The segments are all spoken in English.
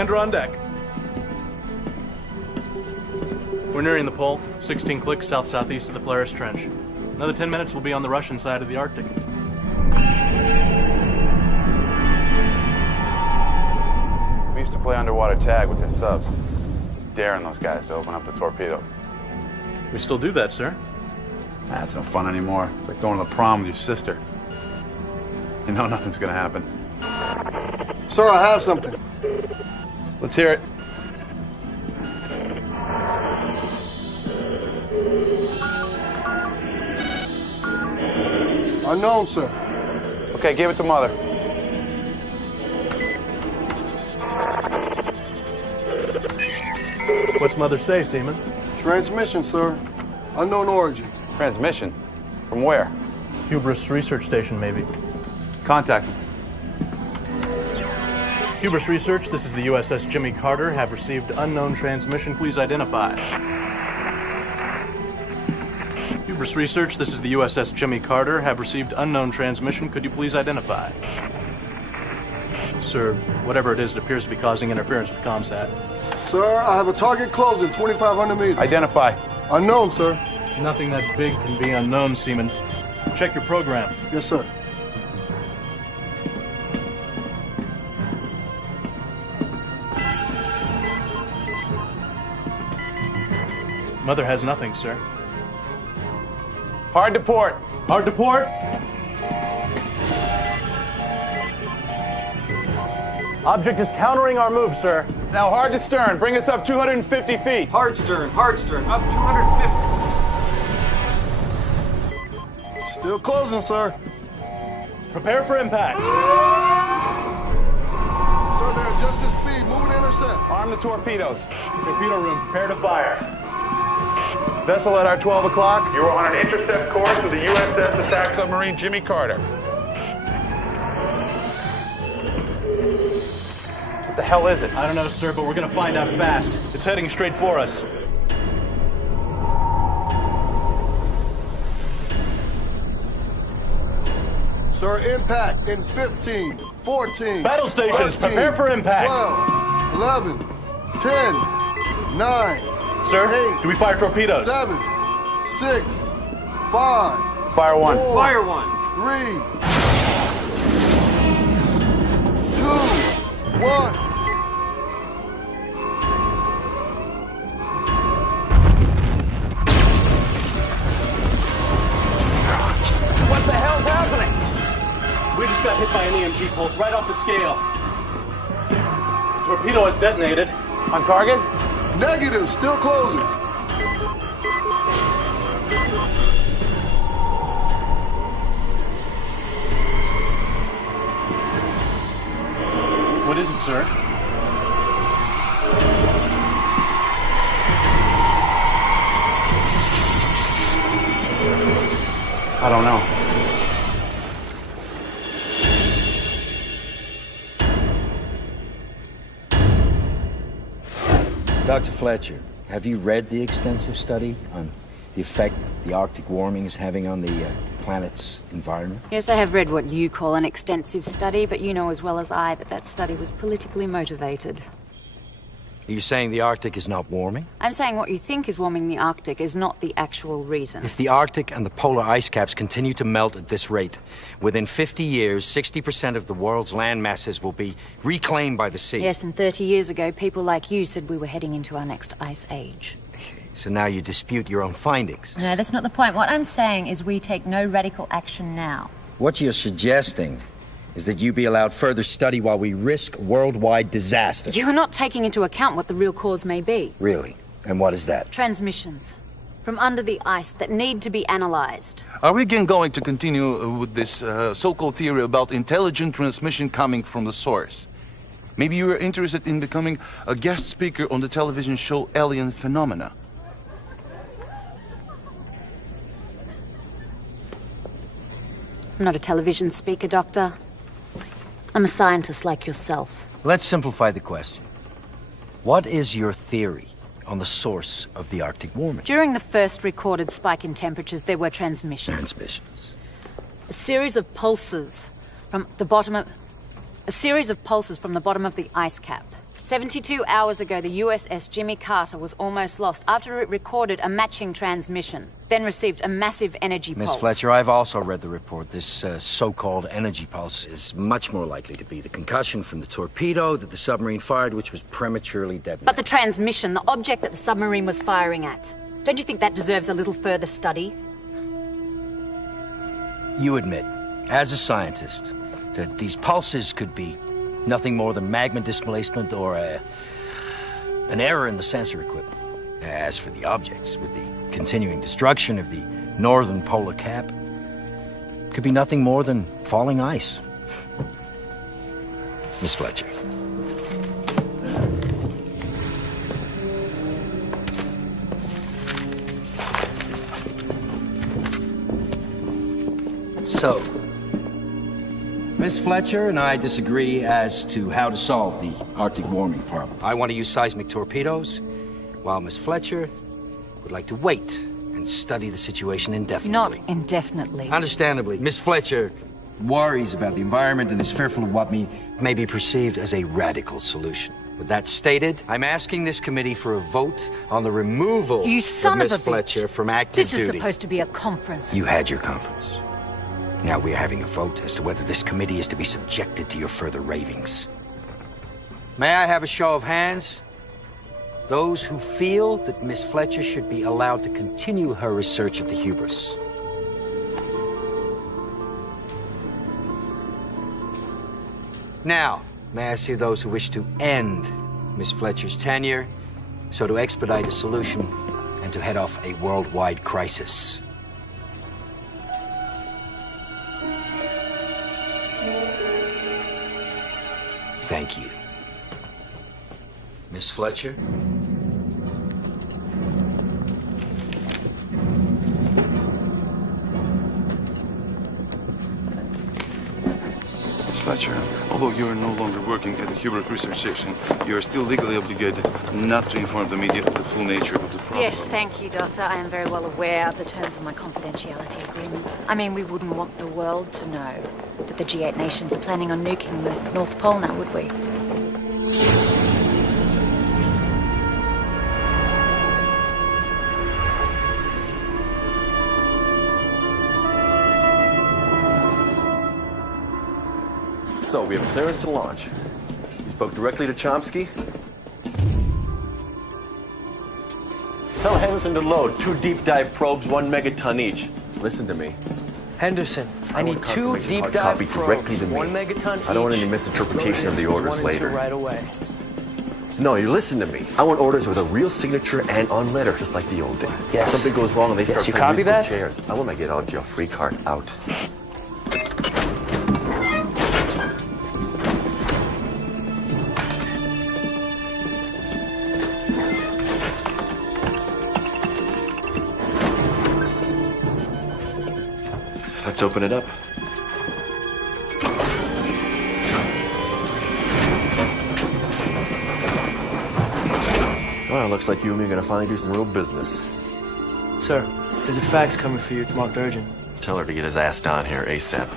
Commander on deck. We're nearing the pole, 16 clicks south-southeast of the Polaris Trench. Another 10 minutes we'll be on the Russian side of the Arctic. We used to play underwater tag with their subs. Just daring those guys to open up the torpedo. We still do that, sir. That's no fun anymore. It's like going to the prom with your sister. You know nothing's gonna happen. Sir, I have something. Let's hear it. Unknown, sir. Okay, give it to Mother. What's Mother say, Seaman? Transmission, sir. Unknown origin. Transmission? From where? Hubris Research Station, maybe. Contact him. Hubris Research, this is the USS Jimmy Carter. Have received unknown transmission. Please identify. Hubris Research, this is the USS Jimmy Carter. Have received unknown transmission. Could you please identify? Sir, whatever it is, it appears to be causing interference with ComSat. Sir, I have a target closing 2,500 meters. Identify. Unknown, sir. Nothing that big can be unknown, Seaman. Check your program. Yes, sir. Mother has nothing, sir. Hard to port. Hard to port. Object is countering our move, sir. Now hard to stern. Bring us up 250 feet. Hard stern, up 250. Still closing, sir. Prepare for impact. Sir, they're adjusting speed. Moving to intercept. Arm the torpedoes. Torpedo room, prepare to fire. Vessel at our 12 o'clock. You are on an intercept course with the USS attack submarine Jimmy Carter. What the hell is it? I don't know, sir, but we're gonna find out fast. It's heading straight for us. Sir, impact in 15, 14. Battle stations, 13, prepare for impact. 12, 11, 10, 9. Sir, 8, do we fire torpedoes? 7, 6, 5. Fire one. 4, Fire one. 3, 2, 1. What the hell's happening? We just got hit by an EMG pulse right off the scale. Torpedo has detonated. On target? Negative, still closing. What is it, sir? I don't know. Dr. Fletcher, have you read the extensive study on the effect the Arctic warming is having on the planet's environment? Yes, I have read what you call an extensive study, but you know as well as I that that study was politically motivated. Are you saying the Arctic is not warming? I'm saying what you think is warming the Arctic is not the actual reason. If the Arctic and the polar ice caps continue to melt at this rate, within 50 years, 60% of the world's land masses will be reclaimed by the sea. Yes, and 30 years ago, people like you said we were heading into our next ice age. So now you dispute your own findings. No, that's not the point. What I'm saying is we take no radical action now. What you're suggesting is that you be allowed further study while we risk worldwide disaster. You're not taking into account what the real cause may be. Really? And what is that? Transmissions from under the ice that need to be analyzed. Are we again going to continue with this so-called theory about intelligent transmission coming from the source? Maybe you are interested in becoming a guest speaker on the television show Alien Phenomena. I'm not a television speaker, Doctor. I'm a scientist like yourself. Let's simplify the question. What is your theory on the source of the Arctic warming? During the first recorded spike in temperatures, there were transmissions. Transmissions. A series of pulses from the bottom of the ice cap. 72 hours ago, the USS Jimmy Carter was almost lost after it recorded a matching transmission, then received a massive energy pulse. Miss Fletcher, I've also read the report. This so-called energy pulse is much more likely to be the concussion from the torpedo that the submarine fired, which was prematurely detonated. But the transmission, the object that the submarine was firing at, don't you think that deserves a little further study? You admit, as a scientist, that these pulses could be nothing more than magma displacement or an error in the sensor equipment. As for the objects, with the continuing destruction of the northern polar cap, it could be nothing more than falling ice. Miss Fletcher. So, Miss Fletcher and I disagree as to how to solve the Arctic warming problem. I want to use seismic torpedoes, while Miss Fletcher would like to wait and study the situation indefinitely. Not indefinitely. Understandably, Miss Fletcher worries about the environment and is fearful of what may be perceived as a radical solution. With that stated, I'm asking this committee for a vote on the removal You son of Miss of a bitch. Fletcher from active This duty. is supposed to be a conference. You had your conference. Now we are having a vote as to whether this committee is to be subjected to your further ravings. May I have a show of hands? Those who feel that Miss Fletcher should be allowed to continue her research at the hubris. Now, may I see those who wish to end Miss Fletcher's tenure, so to expedite a solution and to head off a worldwide crisis? Thank you. Miss Fletcher? Miss Fletcher, although you are no longer working at the Hubert Research Station, you are still legally obligated not to inform the media of the full nature of the problem. Yes, thank you, Doctor. I am very well aware of the terms of my confidentiality agreement. I mean, we wouldn't want the world to know that the G8 nations are planning on nuking the North Pole now, would we? So, we have clearance to launch. You spoke directly to Chomsky? Tell Henderson to load 2 deep dive probes, 1 megaton each. Listen to me. Henderson, I need 2 deep dive Copy probes, directly to me. 1 megaton each. I don't want any misinterpretation of the orders 1 and 2 later. right away. No, you listen to me. I want orders with a real signature and on letter, just like the old days. Yes. If something goes wrong and they Yes, start you playing copy musical that? chairs, I want my get out of jail free card out. Let's open it up. Well, looks like you and me are gonna finally do some real business. Sir, there's a fax coming for you. It's marked urgent. Tell her to get his ass down here ASAP.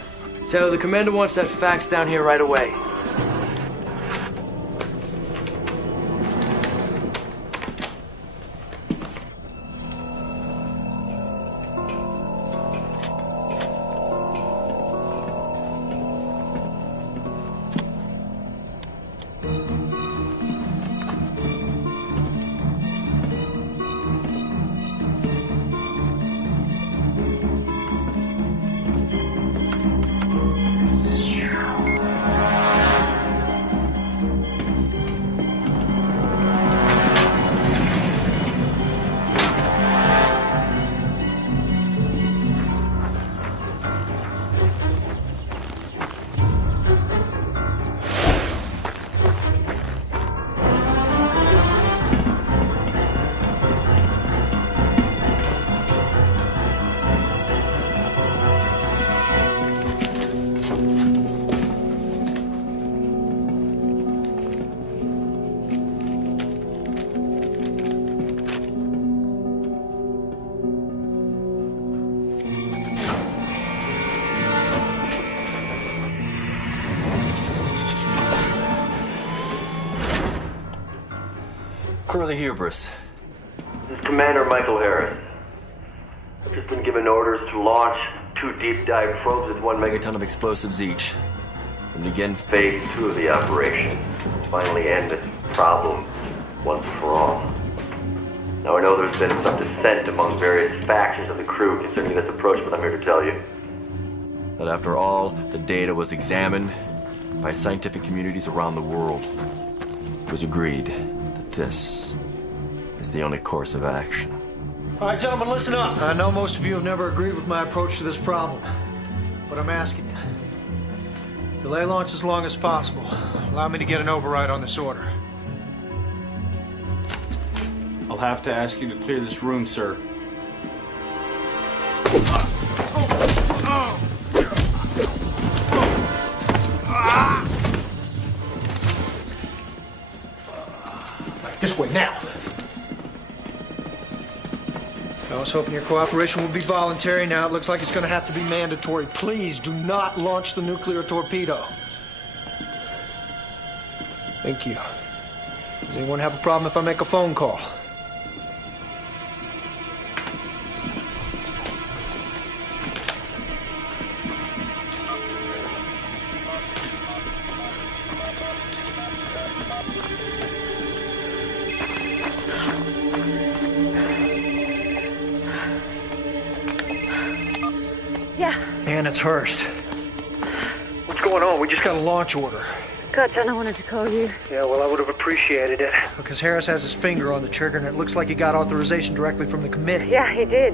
Tell her the commander wants that fax down here right away. or the hubris? This is Commander Michael Harris. I've just been given orders to launch 2 deep dive probes with 1 megaton of explosives each. And begin phase 2 of the operation. Finally end this problem once and for all. Now I know there's been some dissent among various factions of the crew concerning this approach, but I'm here to tell you that after all the data was examined by scientific communities around the world, it was agreed that this is the only course of action. All right, gentlemen, listen up. I know most of you have never agreed with my approach to this problem, but I'm asking you. Delay launch as long as possible. Allow me to get an override on this order. I'll have to ask you to clear this room, sir. This way now. I was hoping your cooperation would be voluntary. Now it looks like it's going to have to be mandatory. Please do not launch the nuclear torpedo. Thank you. Does anyone have a problem if I make a phone call? And it's Hurst. What's going on? We just got a launch order. God, John, I wanted to call you. Yeah, well, I would have appreciated it. Because Harris has his finger on the trigger, and it looks like he got authorization directly from the committee. Yeah, he did.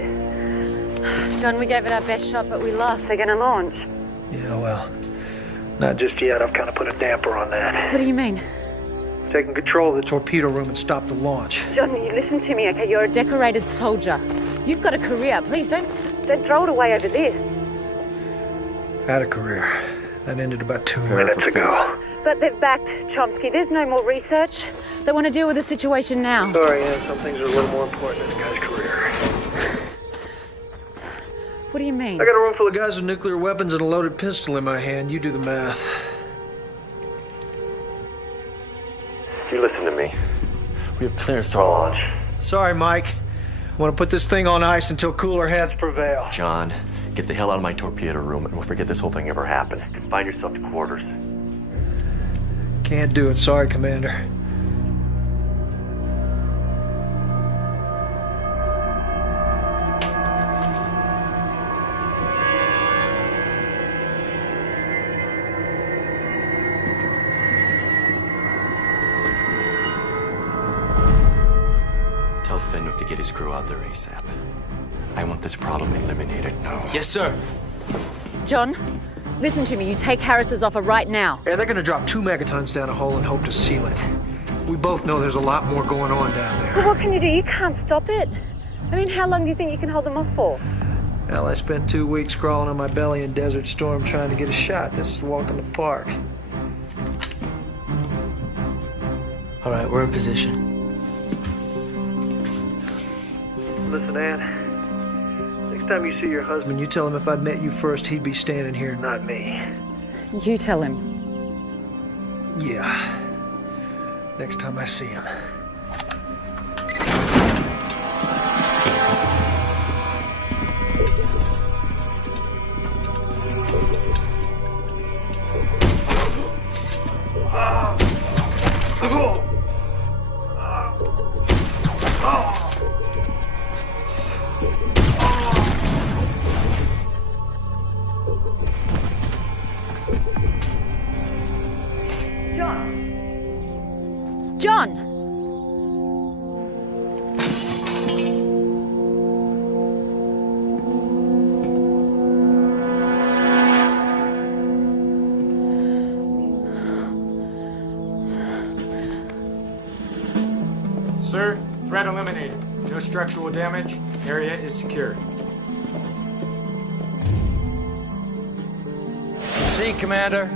John, we gave it our best shot, but we lost. They're gonna launch. Yeah, well, not just yet. I've kind of put a damper on that. What do you mean? Taking control of the torpedo room and stop the launch. John, you listen to me, okay? You're a decorated soldier. You've got a career. Please don't throw it away over this. Had a career. That ended about 2 minutes ago. But they've backed Chomsky. There's no more research. They want to deal with the situation now. Sorry, Ann. Some things are a little more important than a guy's career. What do you mean? I got a room full of guys with nuclear weapons and a loaded pistol in my hand. You do the math. You listen to me. We have clearance to launch. Sorry, Mike. I want to put this thing on ice until cooler heads prevail. John, get the hell out of my torpedo room and we'll forget this whole thing ever happened. Confine yourself to quarters. Can't do it. Sorry, Commander. Tell Fenwick to get his crew out there ASAP. I want this problem eliminated now. Yes, sir. John, listen to me. You take Harris's offer right now. Yeah, they're gonna drop 2 megatons down a hole and hope to seal it. We both know there's a lot more going on down there. Well, what can you do? You can't stop it. I mean, how long do you think you can hold them off for? Well, I spent 2 weeks crawling on my belly in Desert Storm trying to get a shot. This is walking the park. All right, we're in position. Listen, Ann. Next time you see your husband, you tell him if I'd met you first, he'd be standing here, not me. You tell him. Yeah. Next time I see him. John! Sir, threat eliminated. No structural damage. Area is secure. See, Commander?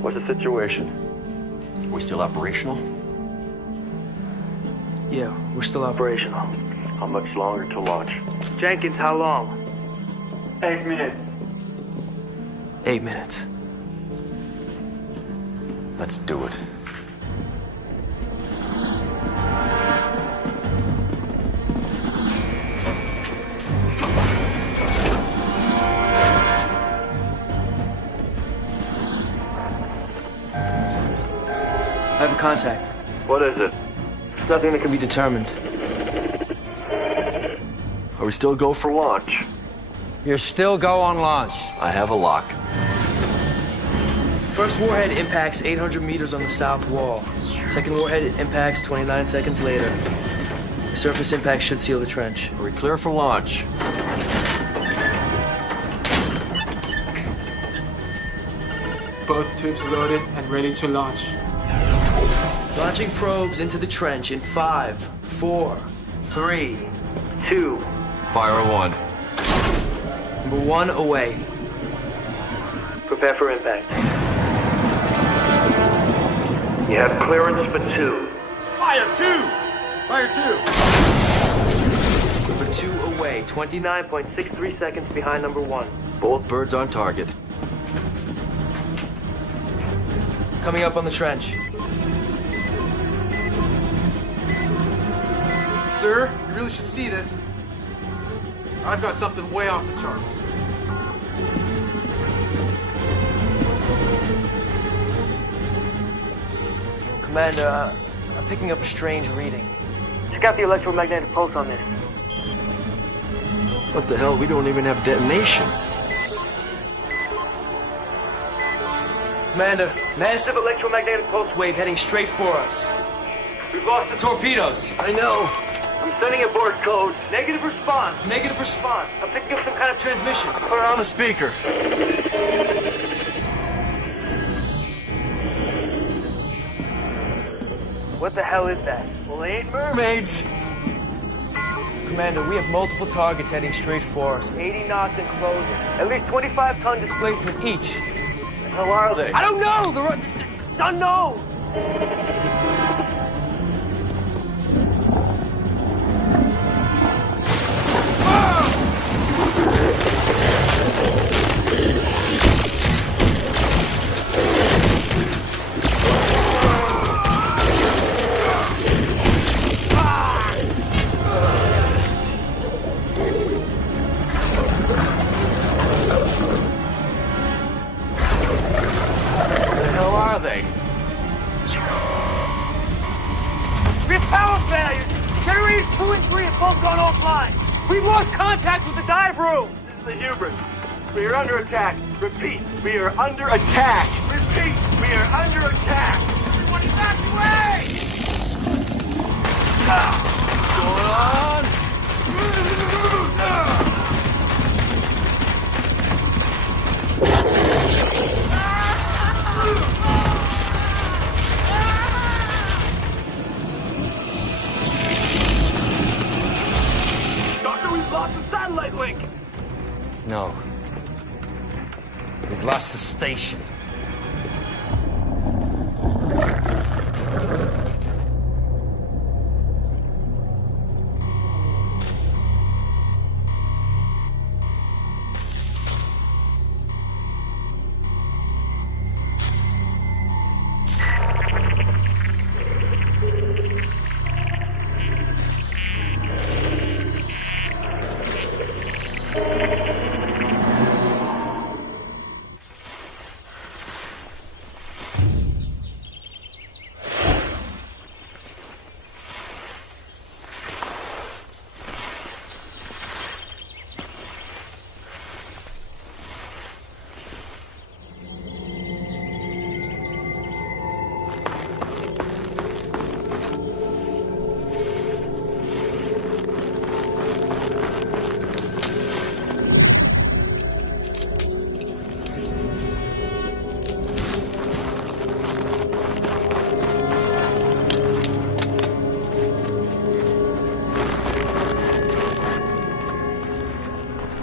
What's the situation? Are we still operational? Yeah, we're still operational. How much longer to launch? Jenkins, how long? 8 minutes. 8 minutes. Let's do it. contact. What is it? It's nothing that can be determined. Are we still go for launch? You're still go on launch. I have a lock. First warhead impacts 800 meters on the south wall. Second warhead impacts 29 seconds later. The surface impact should seal the trench. Are we clear for launch? Both tubes loaded and ready to launch. Launching probes into the trench in 5, 4, 3, 2. Fire one. Number 1 away. Prepare for impact. You have clearance for 2. Fire 2! Fire 2! Number 2 away. 29.63 seconds behind number 1. Both birds on target. Coming up on the trench. Sir, you really should see this. I've got something way off the charts. Commander, I'm picking up a strange reading. Check out the electromagnetic pulse on this. What the hell? We don't even have detonation. Commander, massive electromagnetic pulse wave heading straight for us. We've lost the torpedoes. I know. I'm sending aboard code. Negative response. Negative response. I'm picking up some kind of transmission. Put it on the speaker. What the hell is that? Well, they ain't mermaids. Commander, we have multiple targets heading straight for us. 80 knots and closing. At least 25-ton displacement each. How are they? I don't know! They're unknown! We've lost contact with the dive room! This is the hubris. We are under attack. Repeat, we are under attack. Repeat, we are under attack. Everybody evacuate! What's going on? Lost the satellite link! No. We've lost the station.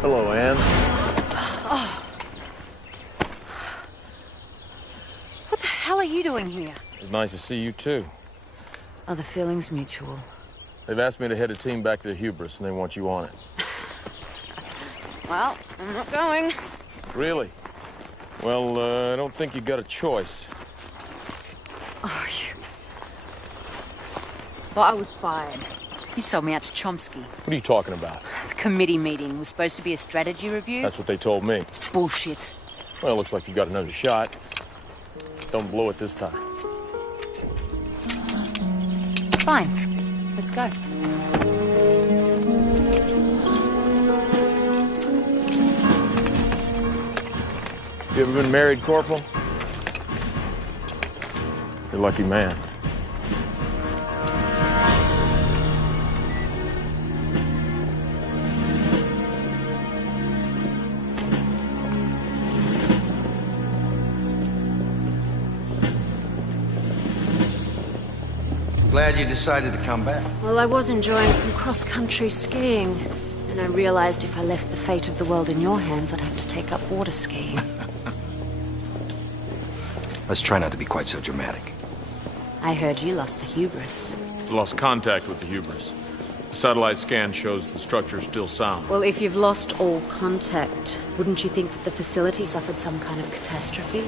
Hello, Anne. Oh. What the hell are you doing here? It's nice to see you, too. Oh, the feeling's mutual. They've asked me to head a team back to the Hubris, and they want you on it. Well, I'm not going. Really? Well, I don't think you got a choice. Oh, you... Well, I was fired. You sold me out to Chomsky. What are you talking about? The committee meeting was supposed to be a strategy review. That's what they told me. It's bullshit. Well, it looks like you got another shot. Don't blow it this time. Fine. Let's go. You ever been married, Corporal? You're a lucky man. Glad you decided to come back. Well, I was enjoying some cross-country skiing. And I realized if I left the fate of the world in your hands, I'd have to take up water skiing. Let's try not to be quite so dramatic. I heard you lost the hubris. Lost contact with the hubris. The satellite scan shows the structure's still sound. Well, if you've lost all contact, wouldn't you think that the facility suffered some kind of catastrophe?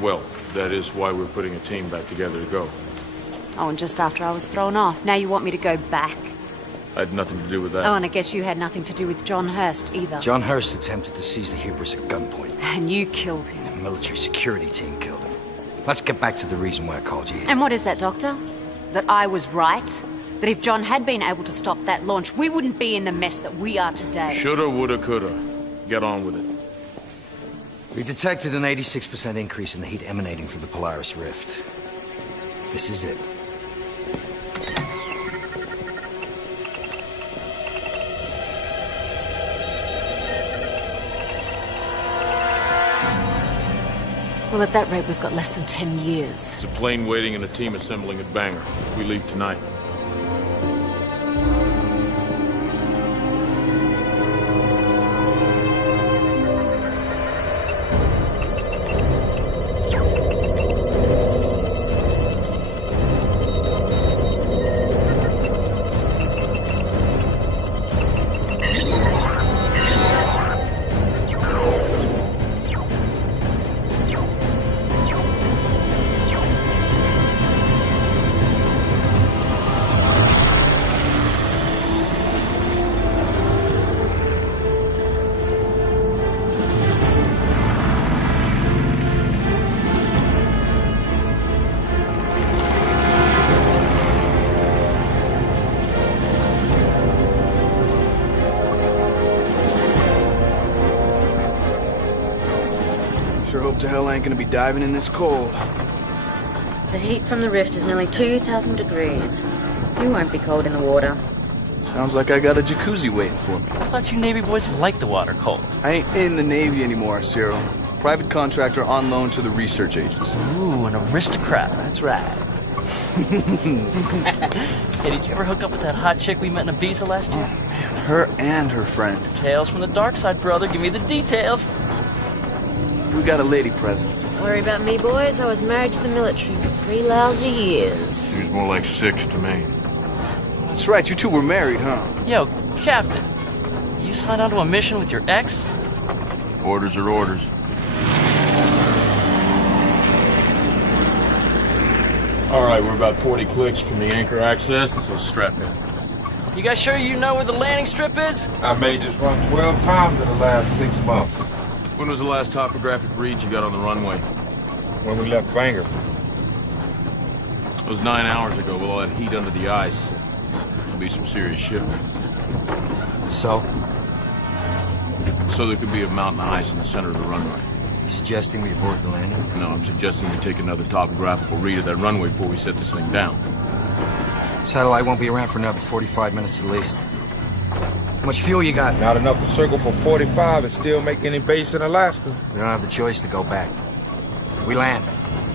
Well, that is why we're putting a team back together to go. Oh, and just after I was thrown off, now you want me to go back? I had nothing to do with that. Oh, and I guess you had nothing to do with John Hurst either. John Hurst attempted to seize the hubris at gunpoint. And you killed him. The military security team killed him. Let's get back to the reason why I called you here. And what is that, Doctor? That I was right? That if John had been able to stop that launch, we wouldn't be in the mess that we are today. Shoulda, woulda, coulda. Get on with it. We detected an 86% increase in the heat emanating from the Polaris Rift. This is it. Well, at that rate, we've got less than 10 years. There's a plane waiting and a team assembling at Bangor. We leave tonight. Sure hope to hell I ain't gonna be diving in this cold. The heat from the rift is nearly 2,000 degrees. You won't be cold in the water. Sounds like I got a jacuzzi waiting for me. I thought you Navy boys liked the water cold. I ain't in the Navy anymore, Cyril. Private contractor on loan to the research agency. Ooh, an aristocrat. That's right. Hey, did you ever hook up with that hot chick we met in Ibiza last year? Oh, man, her and her friend. Tales from the dark side, brother. Give me the details. We got a lady present. Don't worry about me, boys. I was married to the military for 3 lousy years. Seems more like 6 to me. That's right, you two were married, huh? Yo, Captain. You signed on to a mission with your ex? Orders are orders. All right, we're about 40 clicks from the anchor access, so strap in. You guys sure you know where the landing strip is? I made this run 12 times in the last 6 months. When was the last topographic read you got on the runway? When we left Bangor. It was 9 hours ago. With all that heat under the ice, there'll be some serious shifting. So? So there could be a mountain of ice in the center of the runway. You suggesting we abort the landing? No, I'm suggesting we take another topographical read of that runway before we set this thing down. Satellite won't be around for another 45 minutes at least. How much fuel you got? Not enough to circle for 45 and still make any base in Alaska. We don't have the choice to go back. We land.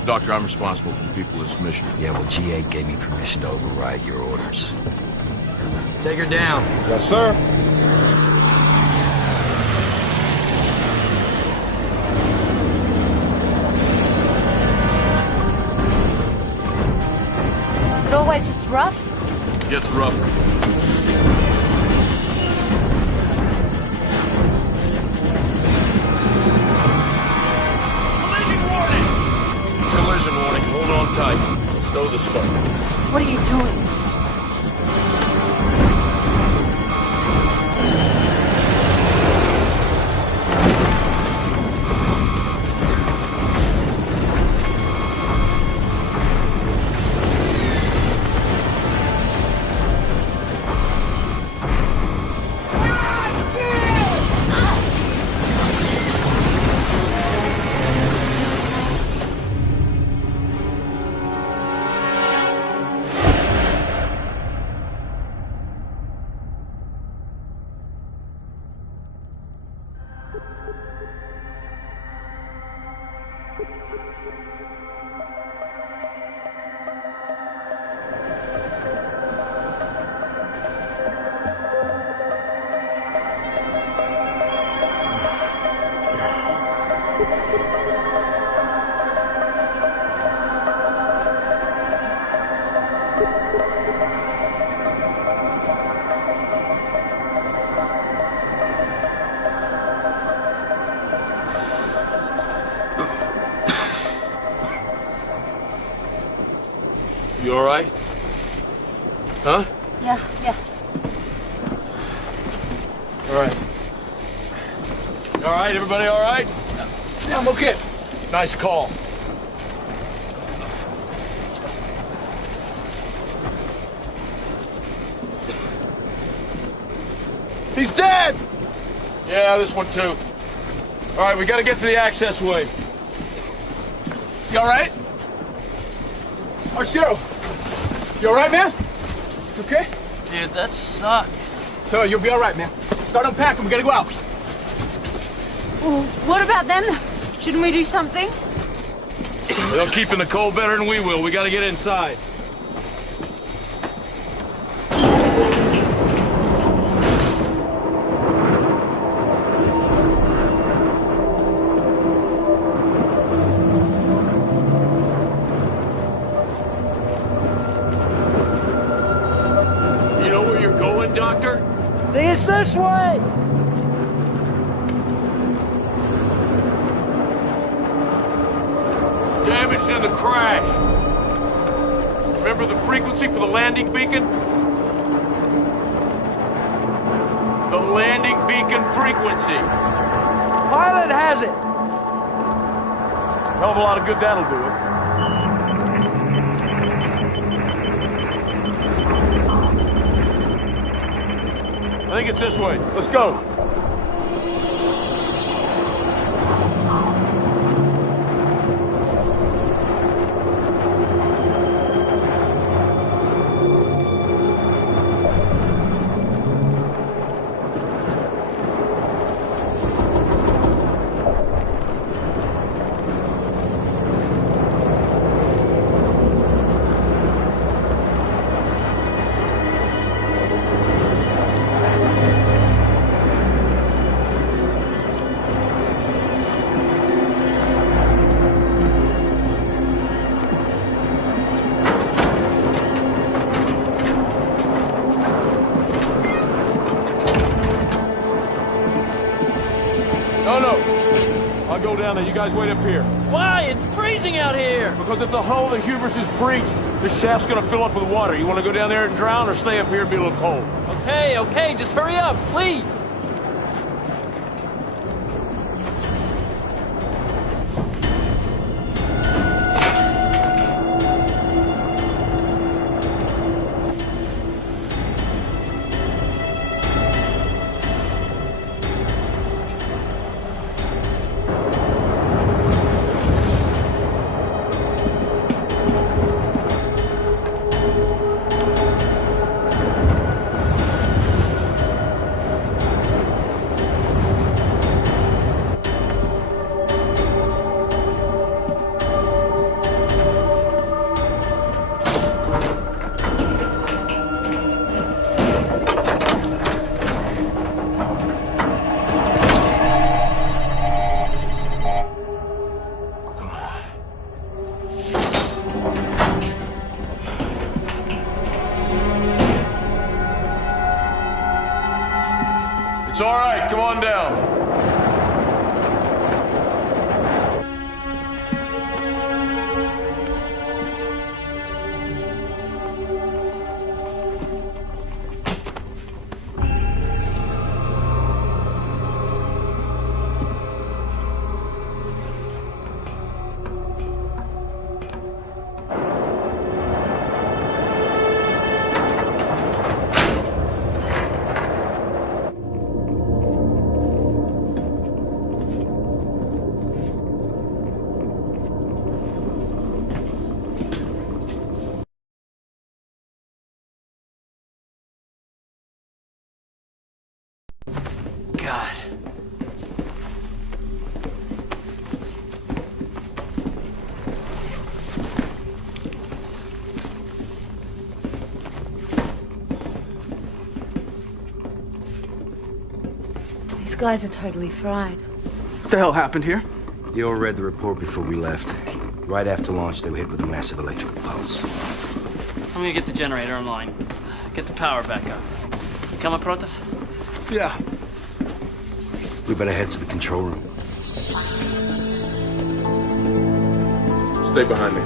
Doctor, I'm responsible for the people of this mission. Yeah, well, G8 gave me permission to override your orders. Take her down. Yes, sir. But always it's rough. It gets rougher. Collision warning. Hold on tight. Stow the stuff. What are you doing? all right? Huh? Yeah. All right. All right, everybody all right? Yeah, I'm okay. Nice call. He's dead! Yeah, this one too. All right, we gotta get to the access way. You all right? Cyril, you all right, man? You okay? Dude, that sucked. No, you'll be all right, man. Start unpacking. We gotta go out. Well, what about them? Shouldn't we do something? They'll keep in the cold better than we will. We gotta get inside. You know where you're going, Doctor? I think it's this way. Damage in the crash. Remember the frequency for the landing beacon? The landing beacon frequency. Pilot has it. Hell of a lot of good that'll do us. I think it's this way. Let's go. I'll go down there. You guys wait up here. Why? It's freezing out here. Because if the hull of the Hubris is breached, the shaft's gonna fill up with water. You want to go down there and drown or stay up here and be a little cold? Okay, just hurry up, please. It's all right. Come on down. God. These guys are totally fried. What the hell happened here? You all read the report before we left. Right after launch, they were hit with a massive electrical pulse. I'm gonna get the generator online. Get the power back up. You coming, Protas? Yeah. We better head to the control room. Stay behind me.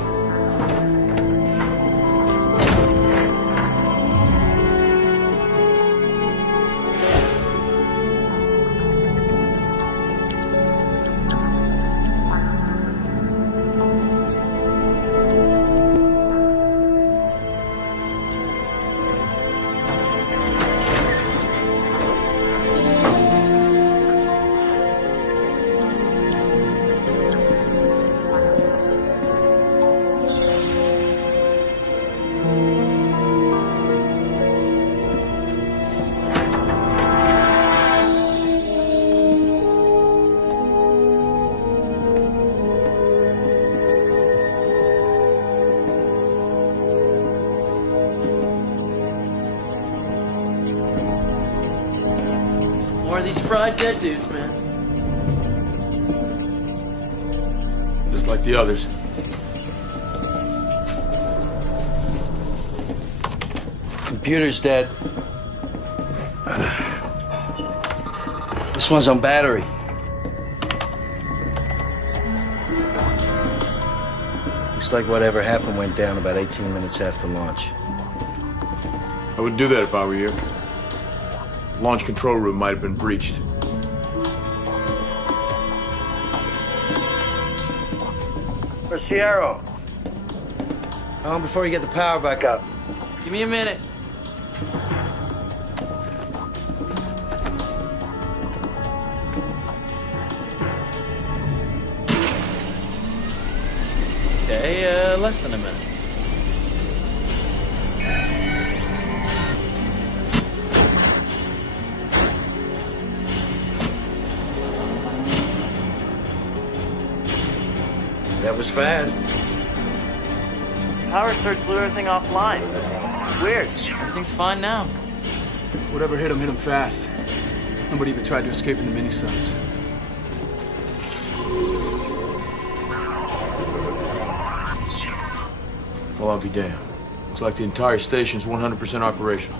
More of these fried dead dudes, man. Just like the others. Computer's dead. This one's on battery. Looks like whatever happened went down about 18 minutes after launch. I would do that if I were you. Launch control room might have been breached. Sierra. How long before you get the power back up? Give me a minute. Okay, less than a minute. That was fast. Power surge blew everything offline. Weird. Everything's fine now. Whatever hit him fast. Nobody even tried to escape in the mini-subs. Well, I'll be damned. Looks like the entire station's 100% operational.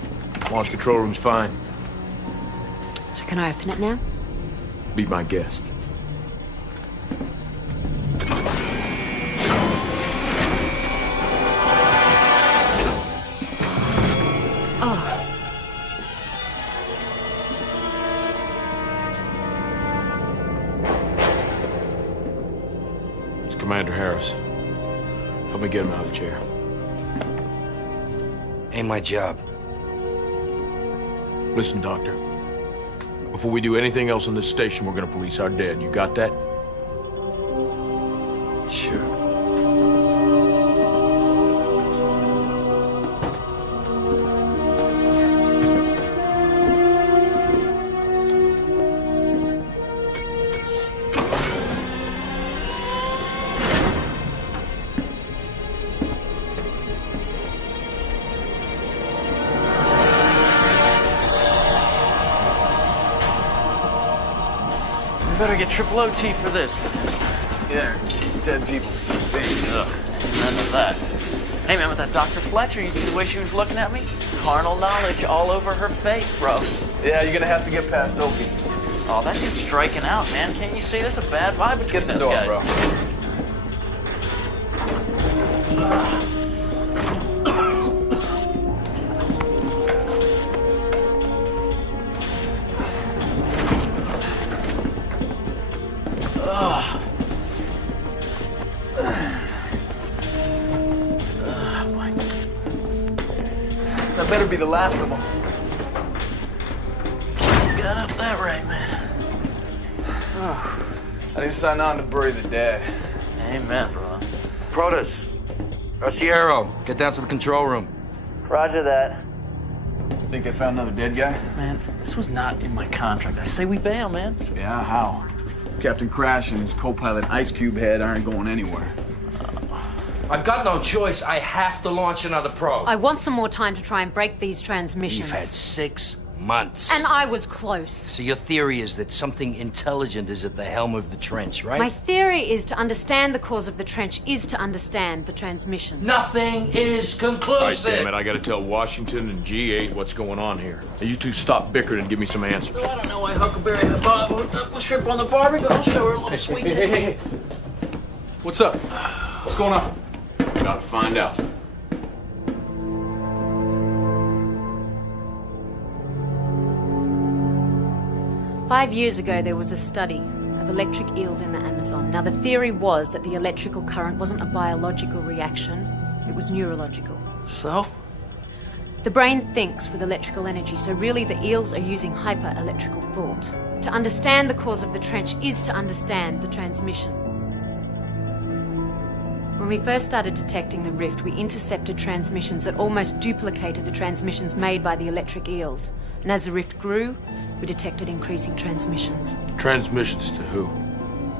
Launch control room's fine. So can I open it now? Be my guest. Oh. It's Commander Harris. Help me get him out of the chair. Ain't my job. Listen, Doctor. Before we do anything else on this station, we're gonna police our dead. You got that? Sure. Better get triple OT for this. Yeah, dead people stink. Ugh, none of that. Hey man, with that Dr. Fletcher, you see the way she was looking at me? Carnal knowledge all over her face, bro. Yeah, you're gonna have to get past Opie. Oh, that dude's striking out, man. Can't you see there's a bad vibe between those guys? Bro. That better be the last of them. Got up that right, man. Oh, I need to sign on to bury the dead. Amen, bro. Protus. Sierra, get down to the control room. Roger that. You think they found another dead guy? Man, this was not in my contract. I say we bail, man. Yeah, how? Captain Crash and his co-pilot Ice Cube head aren't going anywhere. I've got no choice. I have to launch another probe. I want some more time to try and break these transmissions. You've had 6 months. And I was close. So your theory is that something intelligent is at the helm of the trench, right? My theory is to understand the cause of the trench is to understand the transmission. Nothing is conclusive. All right, damn it, I gotta tell Washington and G8 what's going on here. Now, you two stop bickering and give me some answers. So I don't know why Huckleberry had the shrimp on the barbie, but I'll show her a little sweet Hey. What's up? What's going on? About to find out. Five years ago, there was a study of electric eels in the Amazon. Now, the theory was that the electrical current wasn't a biological reaction, it was neurological. So? The brain thinks with electrical energy, so really the eels are using hyper-electrical thought. To understand the cause of the trench is to understand the transmission. When we first started detecting the rift, we intercepted transmissions that almost duplicated the transmissions made by the electric eels. And as the rift grew, we detected increasing transmissions. Transmissions to who?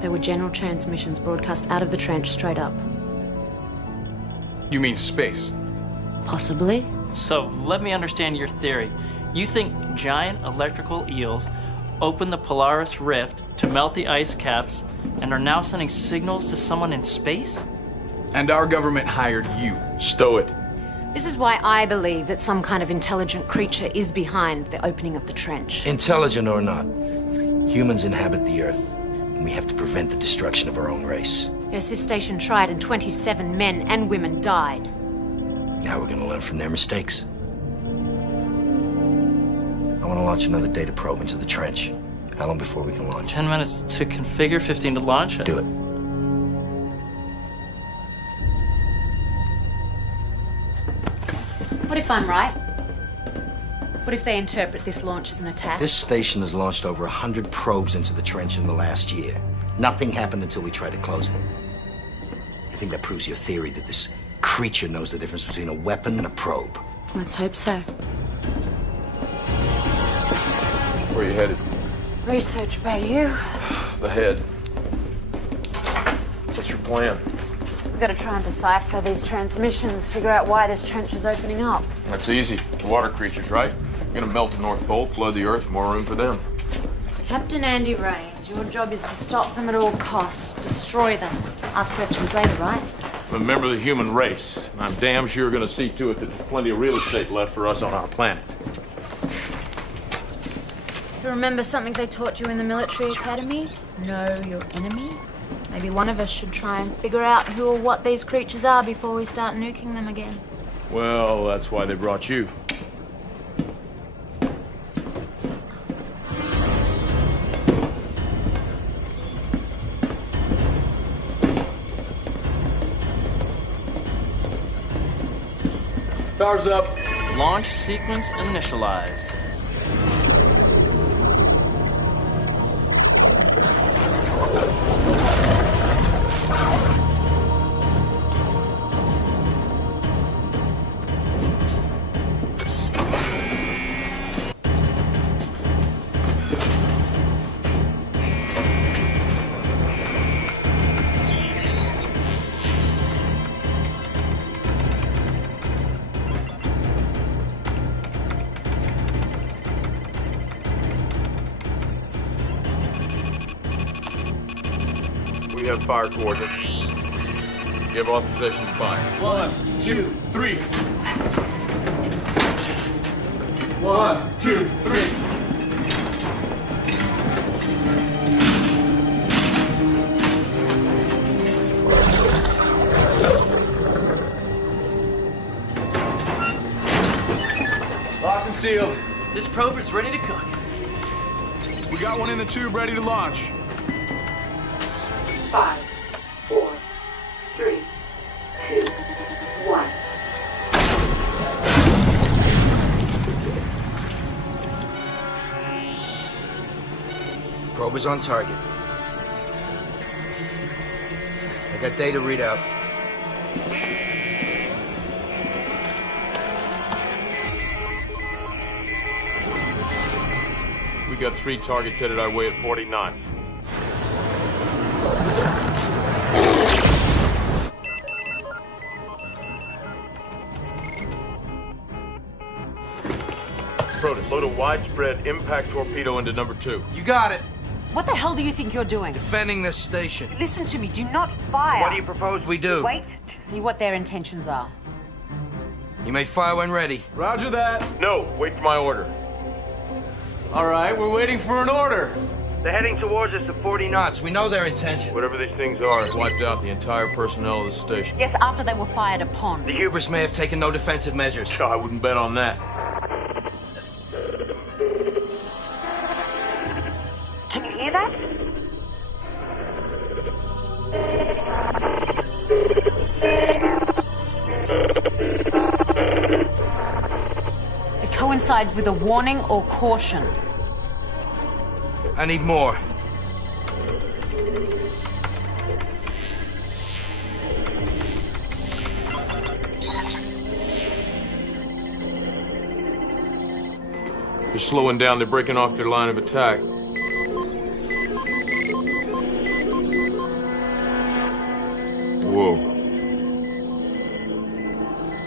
There were general transmissions broadcast out of the trench straight up. You mean space? Possibly. So let me understand your theory. You think giant electrical eels opened the Polaris Rift to melt the ice caps and are now sending signals to someone in space? And our government hired you. Stow it. This is why I believe that some kind of intelligent creature is behind the opening of the trench. Intelligent or not, humans inhabit the Earth, and we have to prevent the destruction of our own race. Yes, this station tried and 27 men and women died. Now we're gonna learn from their mistakes. I want to launch another data probe into the trench. How long before we can launch? 10 minutes to configure, 15 to launch? Do it. What if I'm right? What if they interpret this launch as an attack? This station has launched over 100 probes into the trench in the last year. Nothing happened until we tried to close it. I think that proves your theory that this creature knows the difference between a weapon and a probe. Let's hope so. Where are you headed? Research by you. Ahead. What's your plan? We've got to try and decipher these transmissions, figure out why this trench is opening up. That's easy. Water creatures, right? You're gonna melt the North Pole, flood the Earth, more room for them. Captain Andy Raines, your job is to stop them at all costs, destroy them. Ask questions later, right? I'm a member of the human race, and I'm damn sure gonna see to it that there's plenty of real estate left for us on our planet. Do you remember something they taught you in the military academy? Know your enemy? Maybe one of us should try and figure out who or what these creatures are before we start nuking them again. Well, that's why they brought you. Power's up. Launch sequence initialized. We have fire coordinates. Give authorization to fire. 1, 2, 3. 1, 2, 3. Locked and sealed. This probe is ready to cook. We got one in the tube ready to launch. 5, 4, 3, 2, 1. Probe is on target. I got data readout. We got 3 targets headed our way at 49. Protus, load a widespread impact torpedo into number 2. You got it. What the hell do you think you're doing? Defending this station. Listen to me, do not fire. What do you propose We do. Wait. See what their intentions are. You may fire when ready. Roger that. No, wait for my order. All right, we're waiting for an order. They're heading towards us at 40 knots. We know their intention. Whatever these things are, it's wiped out the entire personnel of the station. Yes, after they were fired upon. The hubris may have taken no defensive measures. I wouldn't bet on that. Can you hear that? It coincides with a warning or caution. I need more. They're slowing down. They're breaking off their line of attack. Whoa.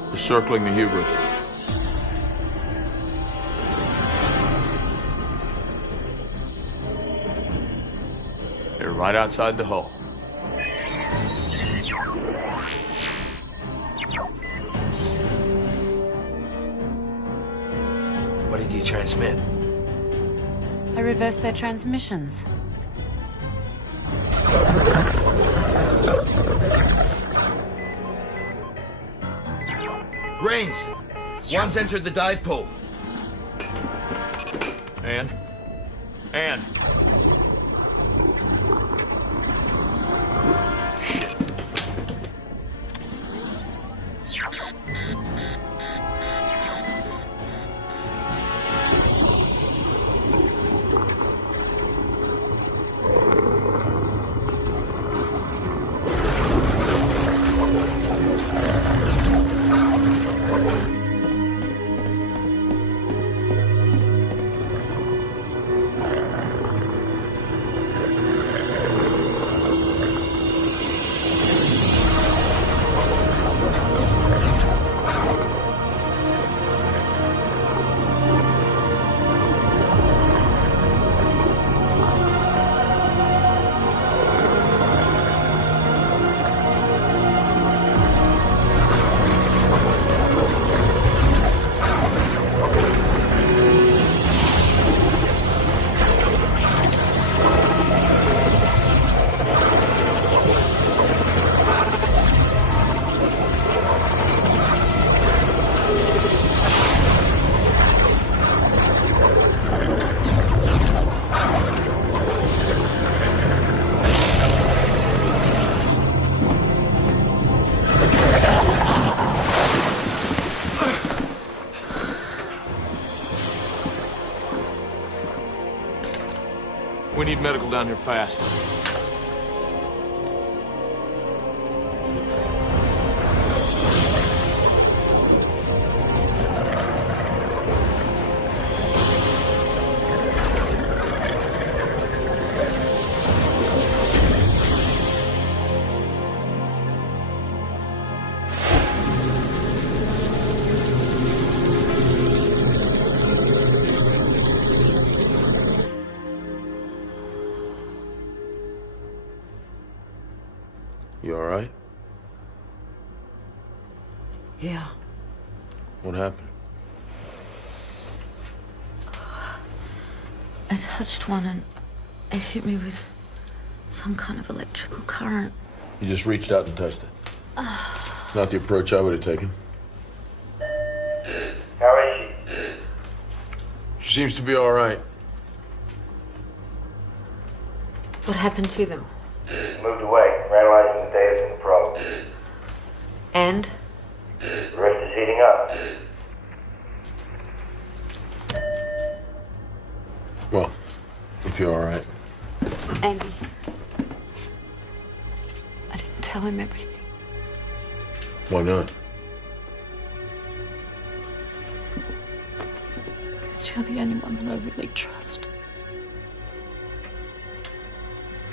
They're circling the hubris. right outside the hull. What did you transmit? I reversed their transmissions. Rains! One's entered the dive pool. And? We need medical down here fast. You all right? Yeah. What happened? I touched one and it hit me with some kind of electrical current. You just reached out and touched it. Not the approach I would have taken. How is she? She seems to be all right. What happened to them? Moved away, analyzing the data from the probe. And? The rift is heating up. Well, if you're all right. Andy. I didn't tell him everything. Why not? Because you're the only one that I really trust.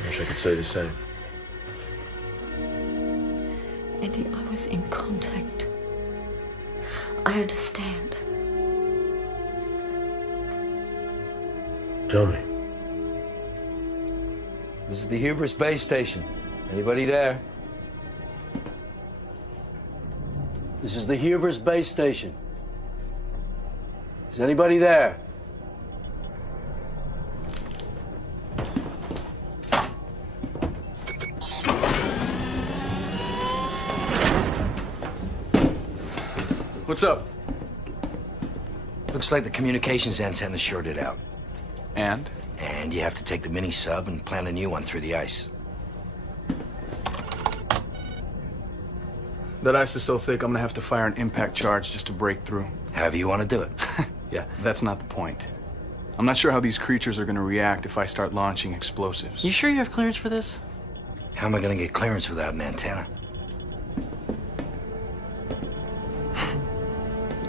I wish I could say the same. Andy, I was in contact. I understand. Tell me. This is the Hubris base station. Anybody there? This is the Hubris base station. Is anybody there? What's up? Looks like the communications antenna's shorted out. And? And you have to take the mini-sub and plant a new one through the ice. That ice is so thick, I'm gonna have to fire an impact charge just to break through. However you want to do it. Yeah, that's not the point. I'm not sure how these creatures are gonna react if I start launching explosives. You sure you have clearance for this? How am I gonna get clearance without an antenna?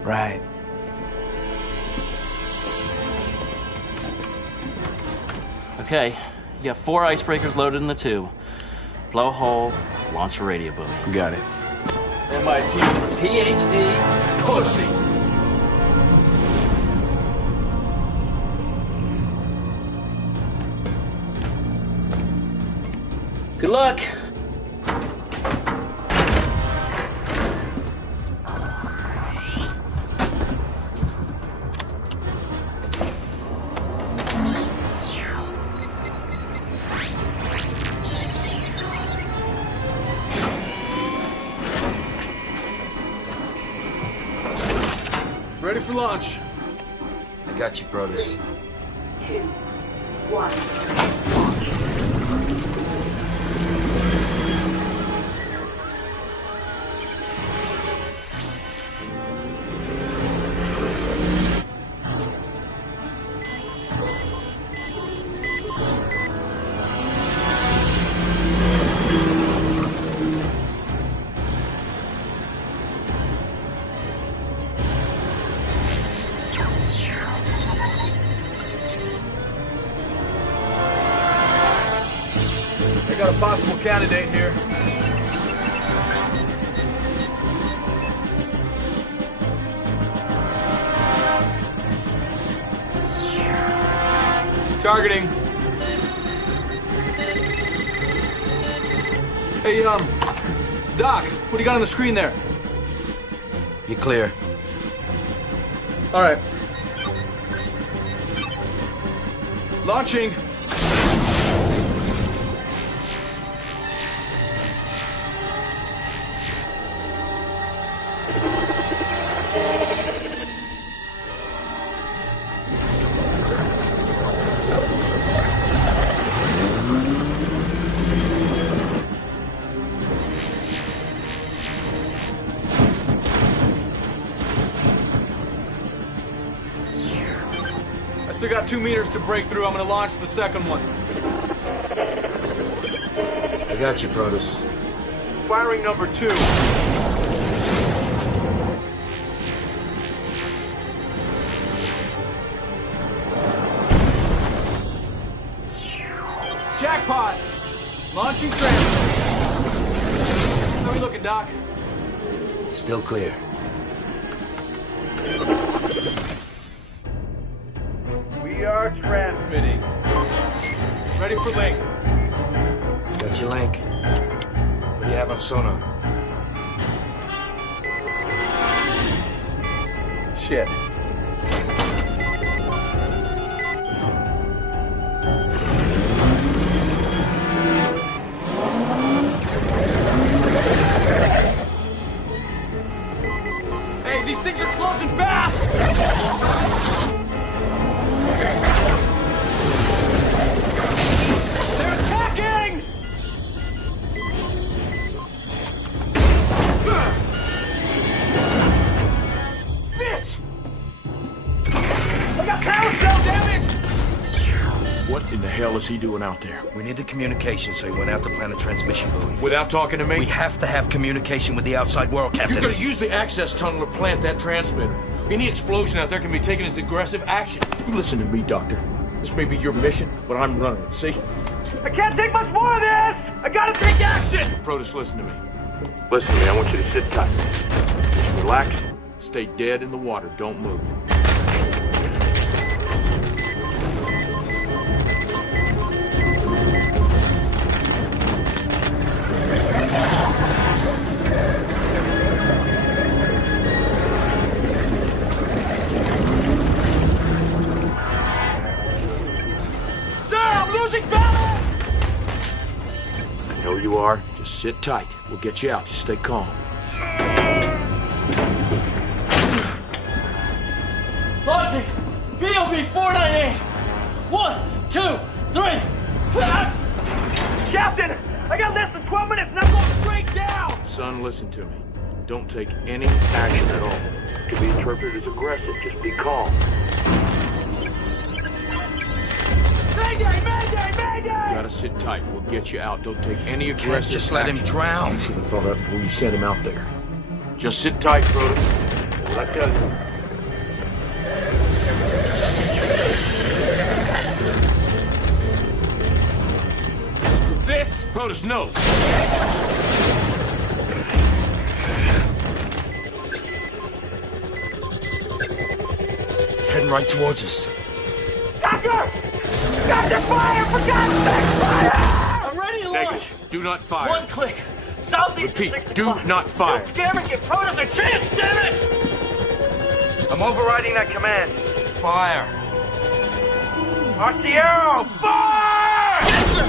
Right. Okay, you got 4 icebreakers loaded in the tube. Blow a hole, launch a radio buoy. Got it. MIT, PhD, pussy. Good luck. Ready for launch. I got you, Protus. 2, 1. I got a possible candidate here. Targeting. Hey, Doc, what do you got on the screen there? You clear. All right. Launching. I still got 2 meters to break through. I'm gonna launch the second one. I got you, Protus. Firing number 2. Jackpot! Launching transfer. How we looking, Doc? Still clear. We are transmitting. Ready for link. Got your link. What do you have on sonar? Shit. Hey, these things are closing fast! They're attacking! Bitch! I got carousel damage! What in the hell is he doing out there? We needed communication, so he went out to plant a transmission buoy. Without talking to me? We have to have communication with the outside world, Captain. You're gonna use the access tunnel to plant that transmitter. Any explosion out there can be taken as aggressive action. You listen to me, Doctor. This may be your mission, but I'm running it, see? I can't take much more of this! I gotta take action! Protus, listen to me. Listen to me, I want you to sit tight. Just relax, stay dead in the water, don't move. I know you are. Just sit tight. We'll get you out. Just stay calm. Launching! BOB 498! 1, 2, 3! Captain! I got less than 12 minutes and I'm going straight down! Son, listen to me. Don't take any action at all. It can be interpreted as aggressive. Just be calm. Mayday! Mayday! Mayday! You gotta sit tight. We'll get you out. Don't take any aggressive Can't just let him action. drown. You should have thought that before you sent him out there. Just sit tight, Protus. What I tell you. This? Protus, no! It's heading right towards us. Doctor! Doctor, fire! For God's sake, fire! I'm ready to launch! Watch! Do not fire. 1 click. Southeast. Repeat, do not fire. Damn it, give Protus a chance, damn it! I'm overriding that command. Fire. RCO! Fire! Yes, sir!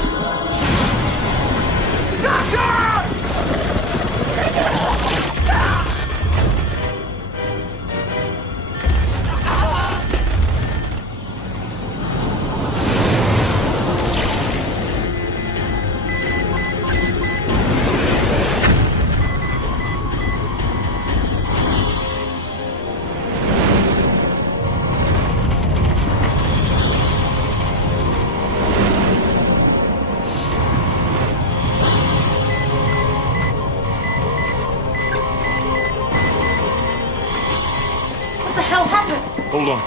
Doctor! What the hell happened? Hold on.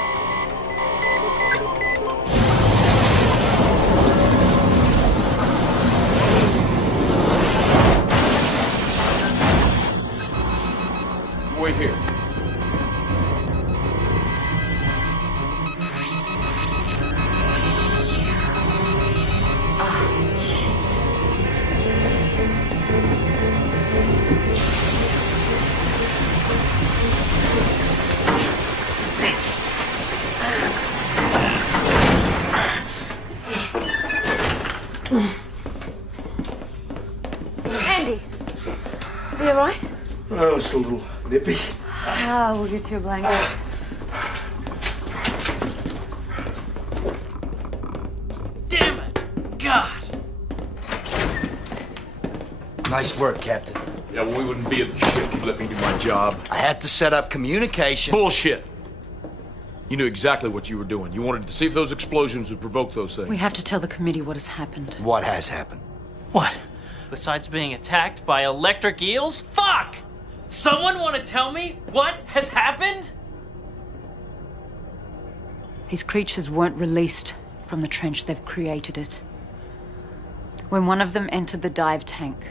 Wait here. Andy, are you alright? Oh, it's a little nippy. Ah, we'll get you a blanket. Damn it! God! Nice work, Captain. Yeah, well, we wouldn't be at the ship if you let me do my job. I had to set up communication. Bullshit! You knew exactly what you were doing. You wanted to see if those explosions would provoke those things. We have to tell the committee what has happened. What has happened? What? Besides being attacked by electric eels? Fuck! Someone want to tell me what has happened? These creatures weren't released from the trench, they've created it. When one of them entered the dive tank,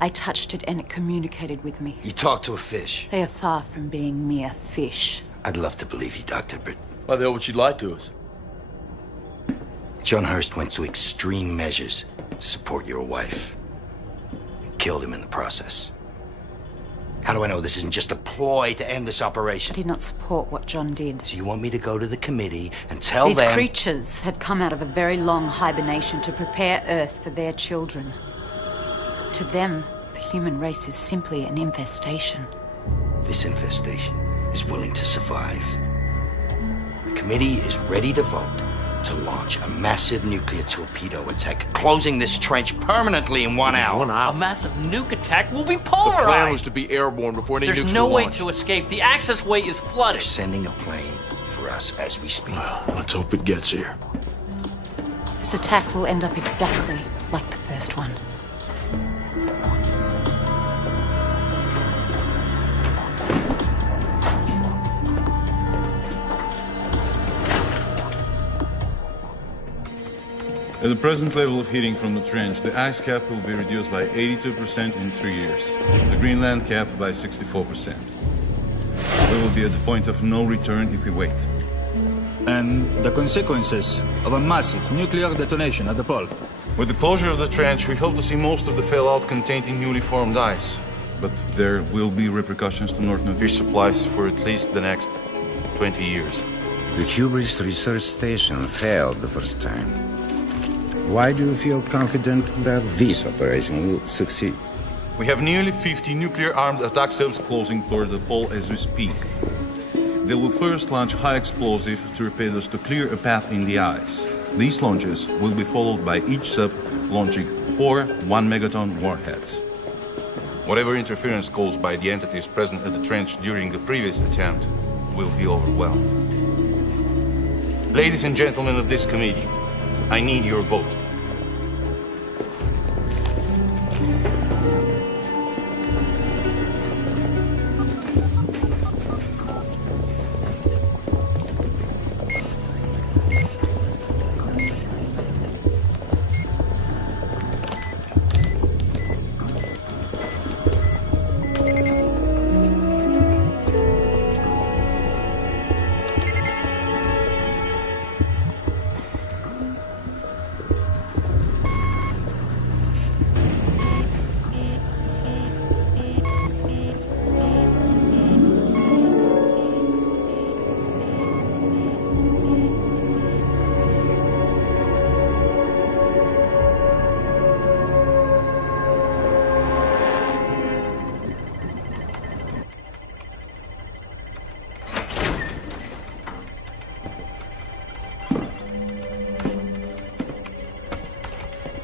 I touched it and it communicated with me. You talked to a fish. They are far from being mere fish. I'd love to believe you, Doctor, but Why the hell would she lie to us? John Hurst went to extreme measures to support your wife. Killed him in the process. How do I know this isn't just a ploy to end this operation? I did not support what John did. So you want me to go to the committee and tell These them... creatures have come out of a very long hibernation to prepare Earth for their children. To them, the human race is simply an infestation. This infestation is willing to survive. The committee is ready to vote to launch a massive nuclear torpedo attack, closing this trench permanently in 1 hour. 1 hour? A massive nuke attack will be The plan pulverized! was to be airborne before any There's nukes no were way launched. to escape. The access way is flooded. They're sending a plane for us as we speak. Well, let's hope it gets here. This attack will end up exactly like the first one. At the present level of heating from the trench, the ice cap will be reduced by 82% in 3 years. The Greenland cap by 64%. We will be at the point of no return if we wait. And the consequences of a massive nuclear detonation at the pole. With the closure of the trench, we hope to see most of the fallout contained in newly formed ice. But there will be repercussions to Northern Fish supplies for at least the next 20 years. The Hubris research station failed the first time. Why do you feel confident that this operation will succeed? We have nearly 50 nuclear-armed attack subs closing toward the pole as we speak. They will first launch high-explosive torpedoes to clear a path in the ice. These launches will be followed by each sub launching 4 1-megaton warheads. Whatever interference caused by the entities present at the trench during the previous attempt will be overwhelmed. Ladies and gentlemen of this committee, I need your vote.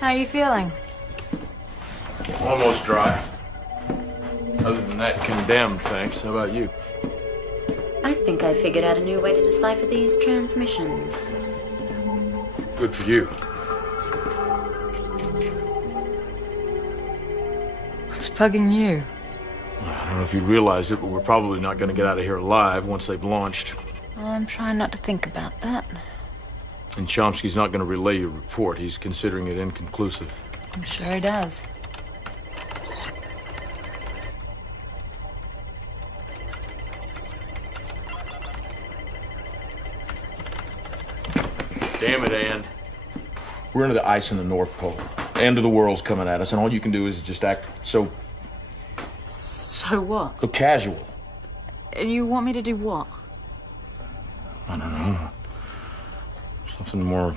How are you feeling? Almost dry. Other than that, condemned, thanks. How about you? I think I figured out a new way to decipher these transmissions. Good for you. What's bugging you? I don't know if you realized it, but we're probably not going to get out of here alive once they've launched. Oh, I'm trying not to think about that. And Chomsky's not going to relay your report. He's considering it inconclusive. I'm sure he does. Damn it, Ann. We're into the ice in the North Pole. The end of the world's coming at us, and all you can do is just act so So what? casual. You want me to do what? I don't know. Something more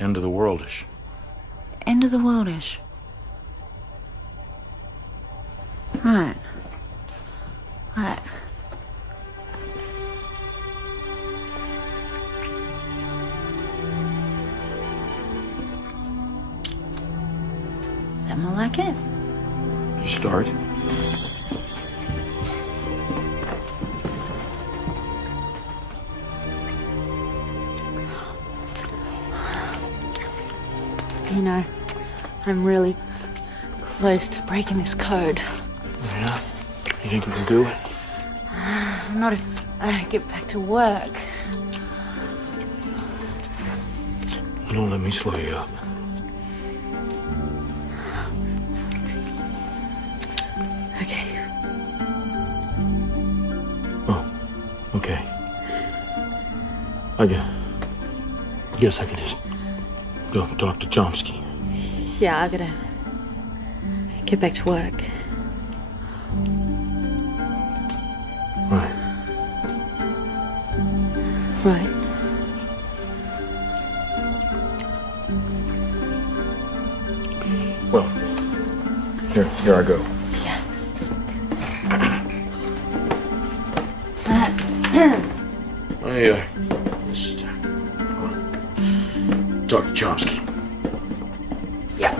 end of the worldish. End of the worldish. Right. Right. That more like it? You start. You know, I'm really close to breaking this code. Yeah? You think you can do it? Not if I don't get back to work. Don't let me slow you up. Okay. Oh, okay. I guess I could just go talk to Chomsky. Yeah, I gotta get back to work. Right. Right. Well, here I go. I just talk to Chomsky. Yeah.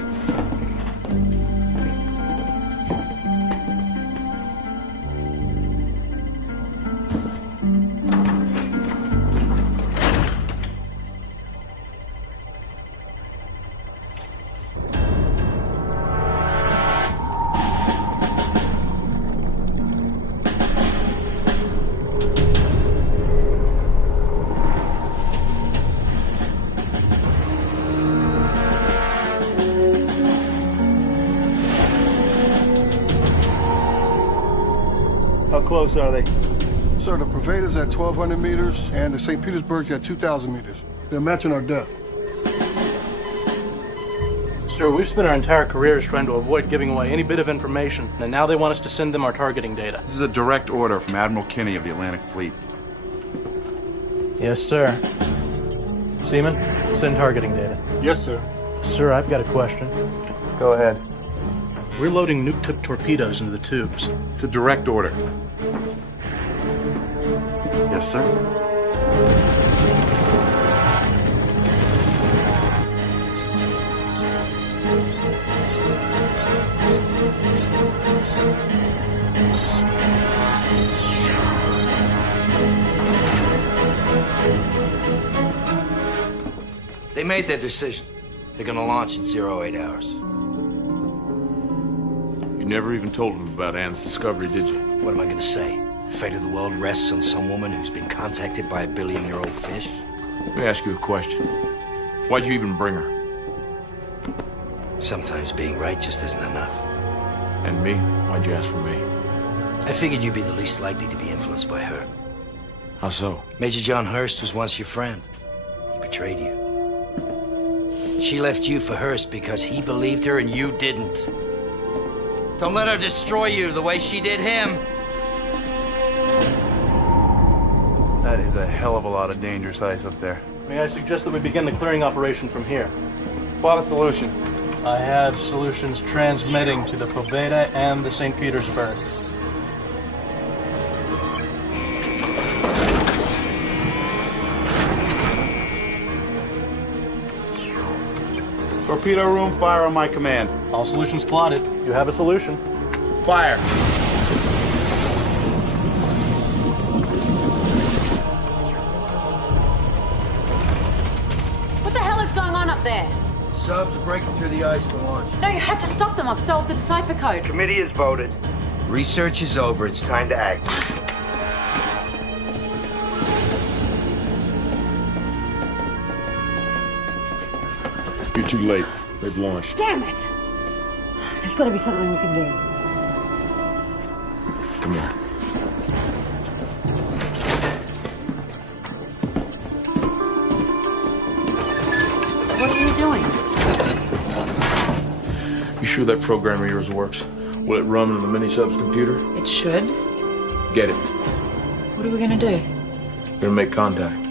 How close are they? Sir, the Pravada's at 1,200 meters, and the St. Petersburg's at 2,000 meters. They're matching our depth. Sir, we've spent our entire careers trying to avoid giving away any bit of information, and now they want us to send them our targeting data. This is a direct order from Admiral Kinney of the Atlantic Fleet. Yes, sir. Seaman, send targeting data. Yes, sir. Sir, I've got a question. Go ahead. We're loading nuke-tipped torpedoes into the tubes. It's a direct order. Yes, sir. They made their decision. They're gonna launch in 08 hours. You never even told him about Ann's discovery, did you? What am I gonna say? The fate of the world rests on some woman who's been contacted by a billion-year-old fish? Let me ask you a question. Why'd you even bring her? Sometimes being right just isn't enough. And me? Why'd you ask for me? I figured you'd be the least likely to be influenced by her. How so? Major John Hurst was once your friend. He betrayed you. She left you for Hurst because he believed her and you didn't. Don't let her destroy you the way she did him. That is a hell of a lot of dangerous ice up there. May I suggest that we begin the clearing operation from here? Plot a solution. I have solutions transmitting to the Poveda and the St. Petersburg. Torpedo room, fire on my command. All solutions plotted. You have a solution. Fire. What the hell is going on up there? Subs are breaking through the ice to launch. No, you have to stop them. I've solved the decipher code. Committee has voted. Research is over. It's time to act. You're too late. They've launched. Damn it! There's got to be something we can do. Come here. What are you doing? You sure that program of yours works? Will it run on the mini-sub's computer? It should. Get it. What are we gonna do? Gonna make contact.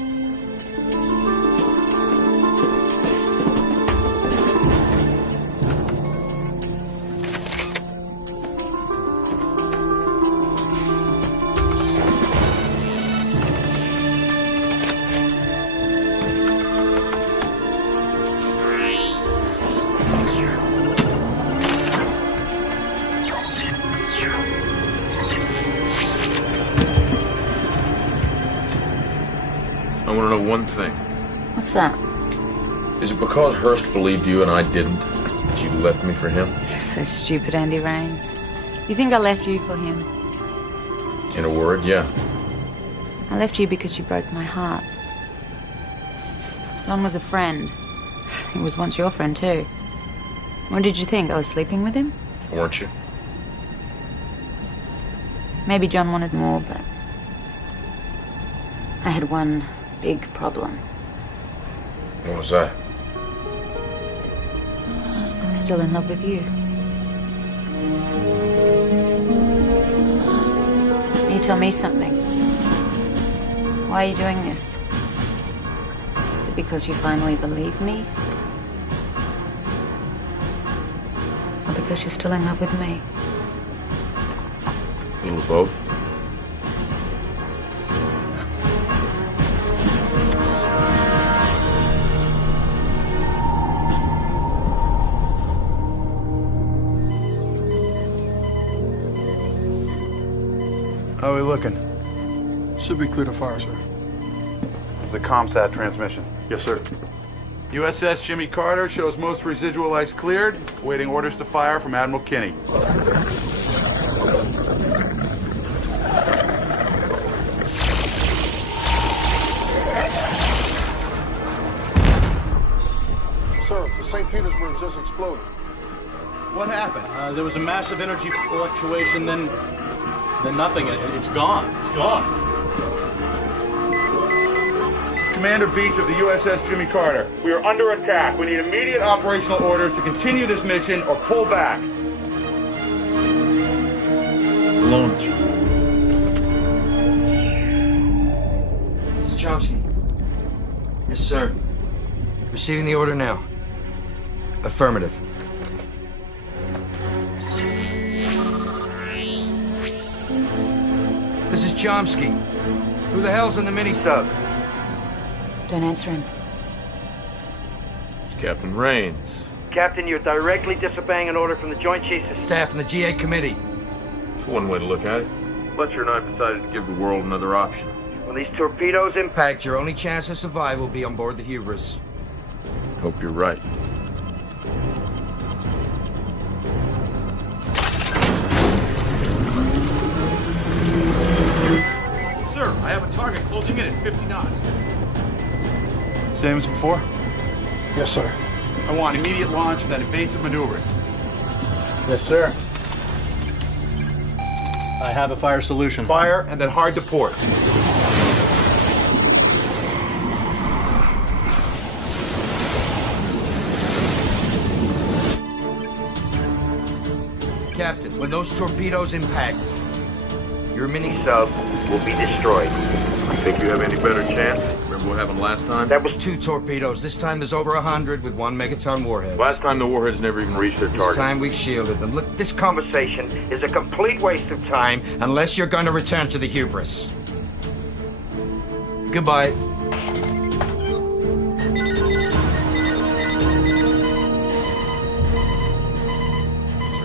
I want to know one thing. What's that? Is it because Hurst believed you and I didn't that you left me for him? You're so stupid, Andy Raines. You think I left you for him? In a word, yeah. I left you because you broke my heart. John was a friend. He was once your friend, too. What did you think? I was sleeping with him? Weren't you? Maybe John wanted more, but I had one big problem. What was that? I was still in love with you. You tell me something. Why are you doing this? Is it because you finally believe me? Or because you're still in love with me? A little of both. How are we looking? Should be clear to fire, sir. This is a ComSat transmission. Yes, sir. USS Jimmy Carter shows most residual ice cleared, awaiting orders to fire from Admiral Kinney. Sir, the St. Petersburg just exploded. What happened? There was a massive energy fluctuation, then nothing. It's gone. It's gone. Commander Beach of the USS Jimmy Carter. We are under attack. We need immediate operational orders to continue this mission or pull back. Launch. This is Chomsky. Yes, sir. Receiving the order now. Affirmative. This is Chomsky. Who the hell's in the mini-sub? Don't answer him. It's Captain Raines. Captain, you're directly disobeying an order from the Joint Chiefs of Staff and the GA Committee. It's one way to look at it. Fletcher and I have decided to give the world another option. When these torpedoes impact, your only chance of survival will be on board the Hubris. Hope you're right. Sir, I have a target closing in at 50 knots. Same as before? Yes, sir. I want immediate launch of that evasive maneuvers. Yes, sir. I have a fire solution. Fire and then hard to port. Captain, when those torpedoes impact, your mini-sub will be destroyed. You think you have any better chance? Remember what happened last time? That was 2 torpedoes. This time there's over 100 with 1 megaton warhead. Last time the warheads never even reached their target. This time we've shielded them. Look, this conversation is a complete waste of time unless you're going to return to the Hubris. Goodbye.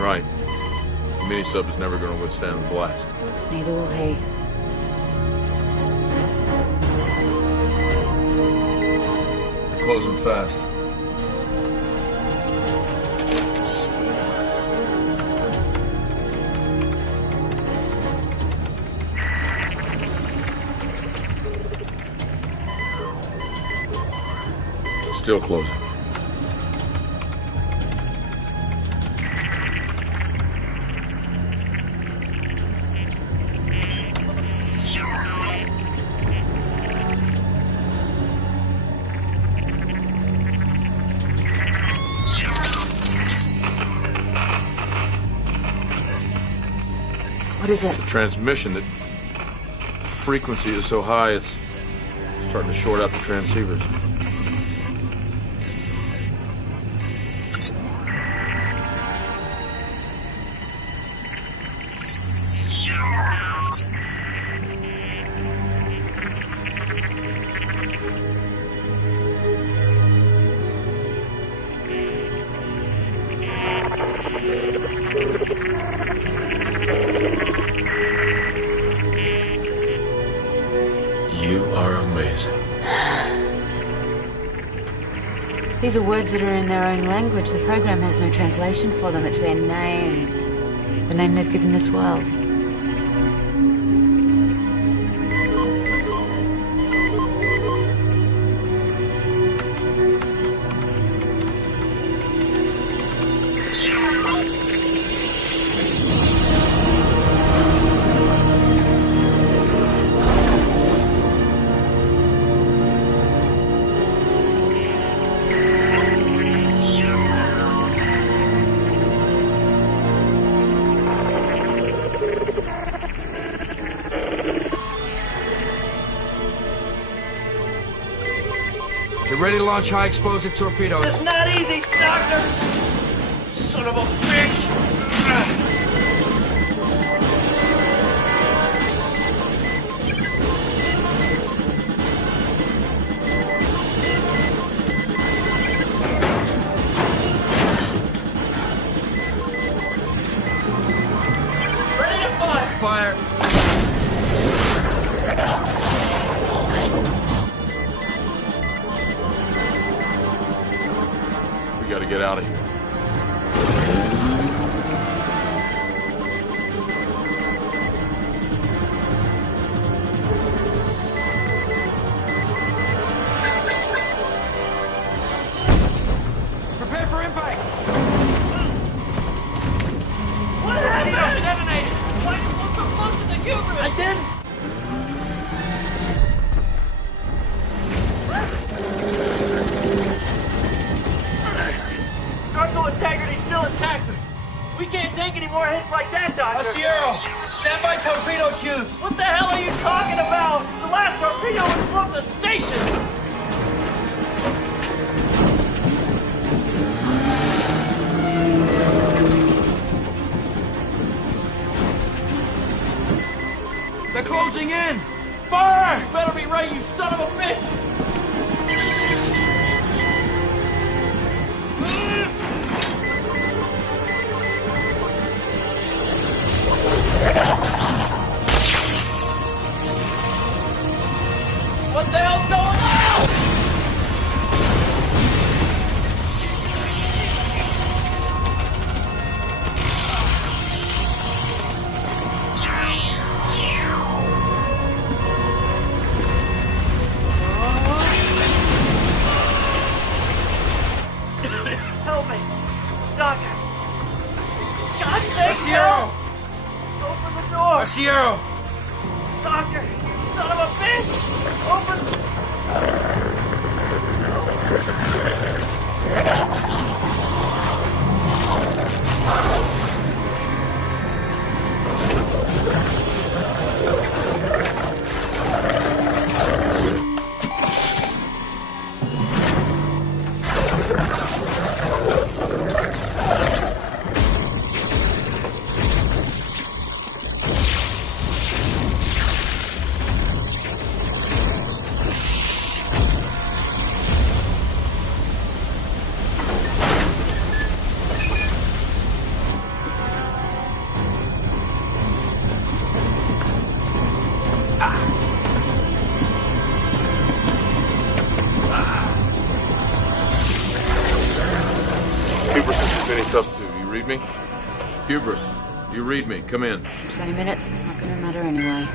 Right. The mini-sub is never going to withstand the blast. Neither will he. They're closing fast. Still closing. What is it? The transmission, that frequency is so high, it's starting to short out the transceivers. You are amazing. These are words that are in their own language. The program has no translation for them. It's their name. The name they've given this world. Get ready to launch high explosive torpedoes. It's not easy, Doctor! Son of a bitch! Ready to fire! Fire! We gotta get out of here. Prepare for impact! What happened? Torpedoes detonated! Why did you go so close to the hubris? I didn't! Structural integrity's still intact. We can't take any more hits like that, Doctor. Asiero! Stand by torpedo tubes! What the hell are you talking about? The last torpedo was from the station! They're closing in! Fire! You better be right, you son of a bitch! What the hell's going on? Help me! Doctor! God save Asiero! Open the door! Asiero! Doctor! Son of a bitch! Open... Hubris is any substitute. You read me? Hubris, you read me. Come in. 20 minutes, it's not gonna matter anyway.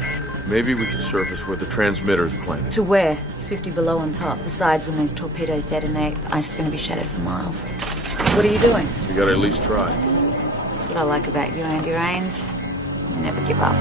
Maybe we can surface where the transmitter's planted. To where? It's 50 below on top. Besides, when those torpedoes detonate, the ice is gonna be shattered for miles. What are you doing? We gotta at least try. That's what I like about you, Andy Raines. You never give up.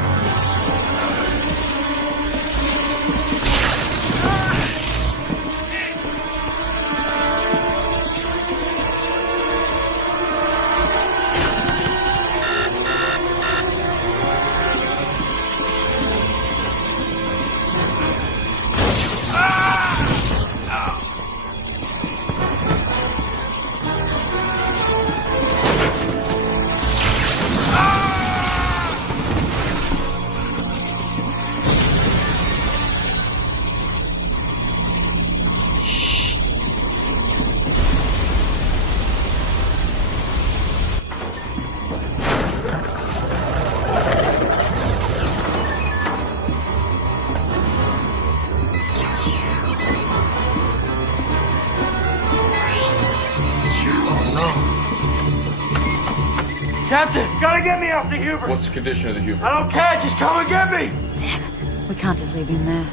Captain! Gotta get me off the Hubris! What's the condition of the Hubris? I don't care, just come and get me! Damn it. We can't just leave him there.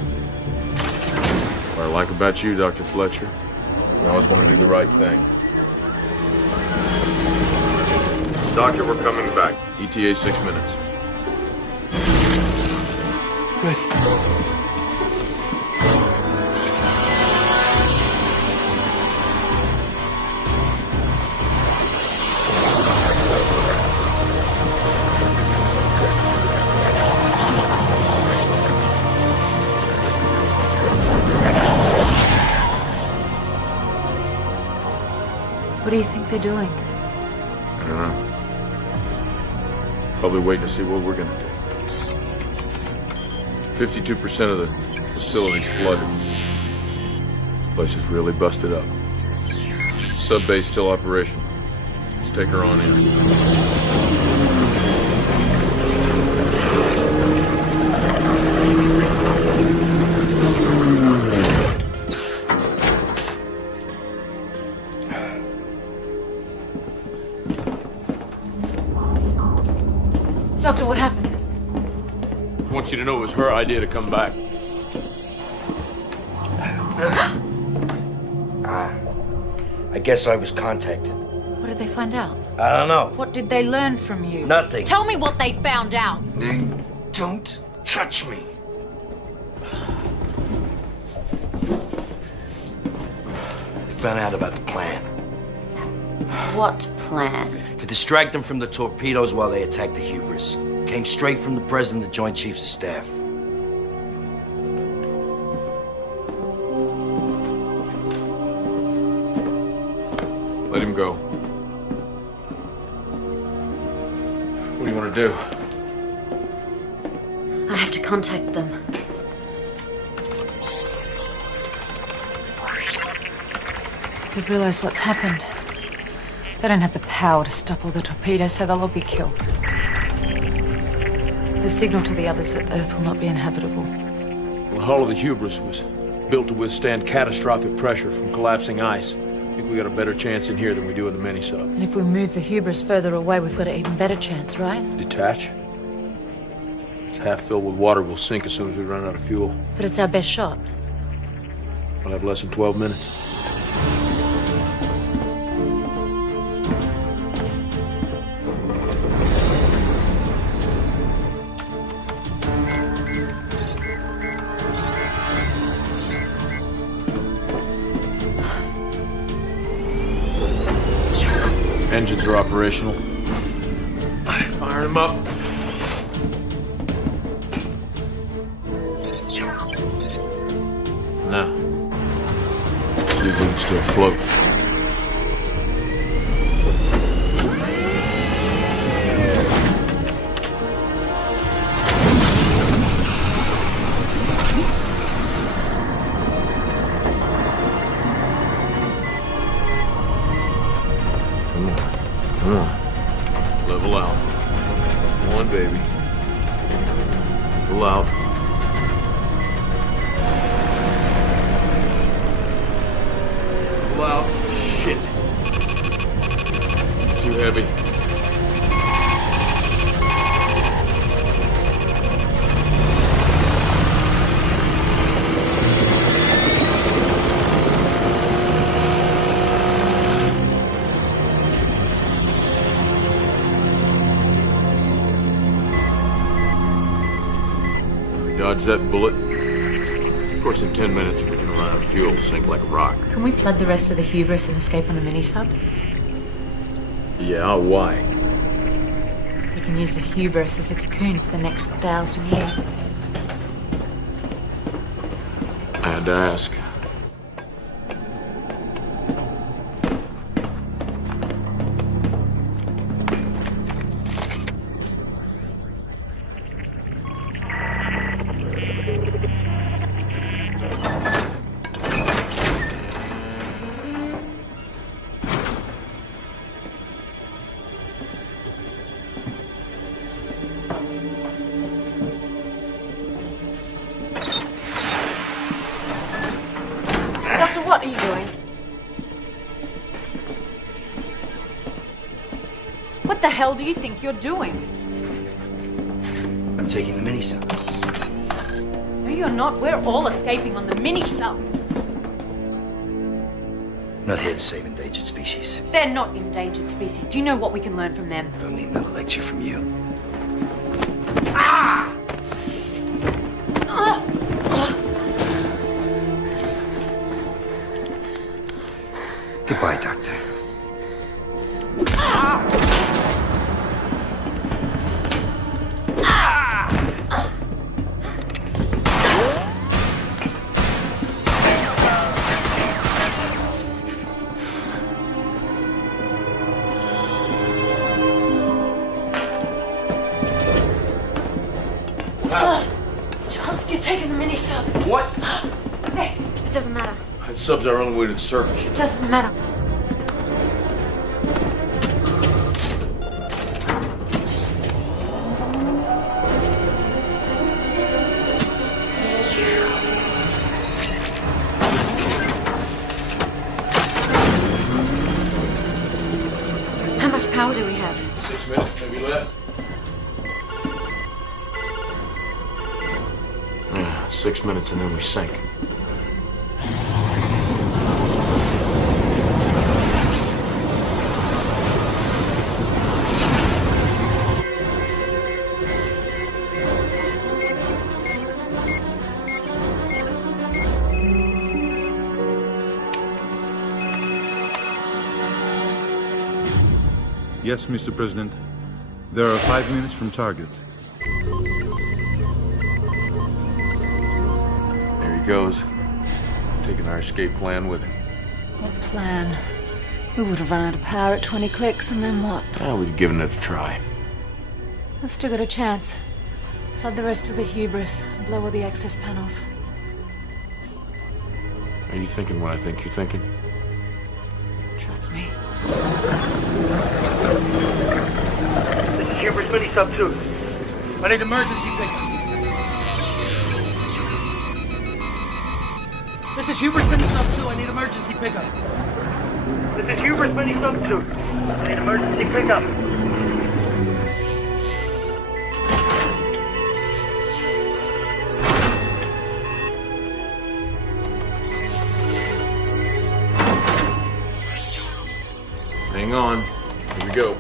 What I like about you, Dr. Fletcher, you always want to do the right thing. Doctor, we're coming back. ETA 6 minutes. Good. What do you think they're doing? I don't know. Probably waiting to see what we're gonna do. 52% of the facility's flooded. Place is really busted up. Sub-base still operational. Let's take her on in. Doctor, what happened? I want you to know it was her idea to come back. I guess I was contacted. What did they find out? I don't know. What did they learn from you? Nothing. Tell me what they found out. Don't touch me. They found out about the plan. What plan? To distract them from the torpedoes while they attacked the Hubris. Came straight from the President of the Joint Chiefs of Staff. Let him go. What do you want to do? I have to contact them. They've realized what's happened. They don't have the power to stop all the torpedoes, so they'll all be killed. The signal to the others that Earth will not be inhabitable. The hull of the Hubris was built to withstand catastrophic pressure from collapsing ice. I think we got a better chance in here than we do in the mini-sub. And if we move the Hubris further away, we've got an even better chance, right? Detach? It's half filled with water. We'll sink as soon as we run out of fuel. But it's our best shot. We'll have less than 12 minutes. Engines are operational. Firing them up. Now, see if we can still float. Come on. Level out. Come on, baby. Level out. Level out. Shit. heavy. Dodge that bullet. Of course, in 10 minutes, we're gonna run out of fuel, sink like a rock. Can we flood the rest of the hubris and escape on the mini-sub? Yeah, why? We can use the hubris as a cocoon for the next 1,000 years. I had to ask. What are you doing? What the hell do you think you're doing? I'm taking the mini-sub. No, you're not. We're all escaping on the mini-sub. Not here to save endangered species. They're not endangered species. Do you know what we can learn from them? Don't need another lecture from you. Ah! Goodbye, Doctor. Chomsky's taking the mini-sub. What? Hey, it doesn't matter. That sub's our only way to the surface. It doesn't matter. How much power do we have? 6 minutes, maybe less. Yeah, 6 minutes and then we sink. Yes, Mr. President. There are 5 minutes from target. There he goes. Taking our escape plan with him. What plan? We would have run out of power at 20 clicks, and then what? Well, we'd given it a try. I've still got a chance. Flood the rest of the hubris, blow all the access panels. Are you thinking what I think you're thinking? Trust me. This is Hubris Mini-Sub 2. I need emergency pickup. This is Hubris Mini-Sub 2. I need emergency pickup. This is Hubris Mini-Sub 2. I need emergency pickup. Hang on. Here we go.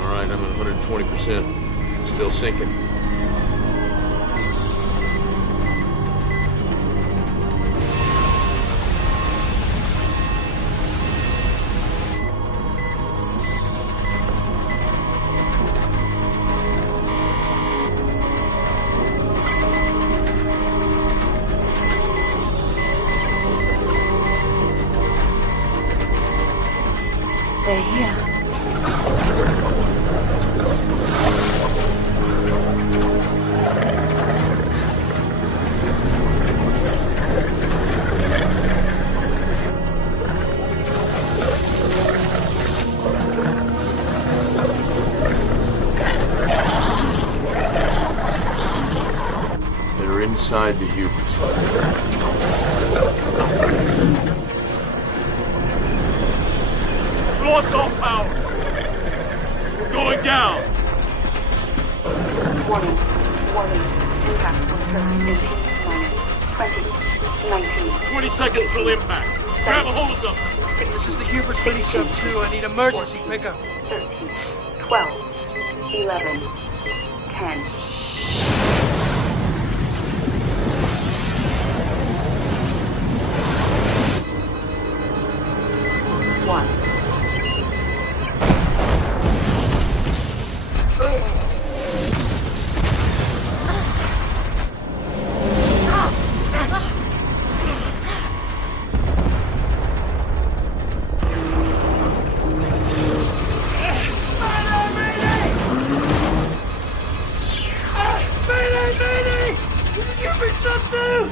All right, I'm at 120%. Still sinking. They're here. They're inside the hubris. 20 seconds till impact. Grab a hold of something. This is the Hubris Mini Sub 2. I need emergency pickup. 13, 12, 11, 10.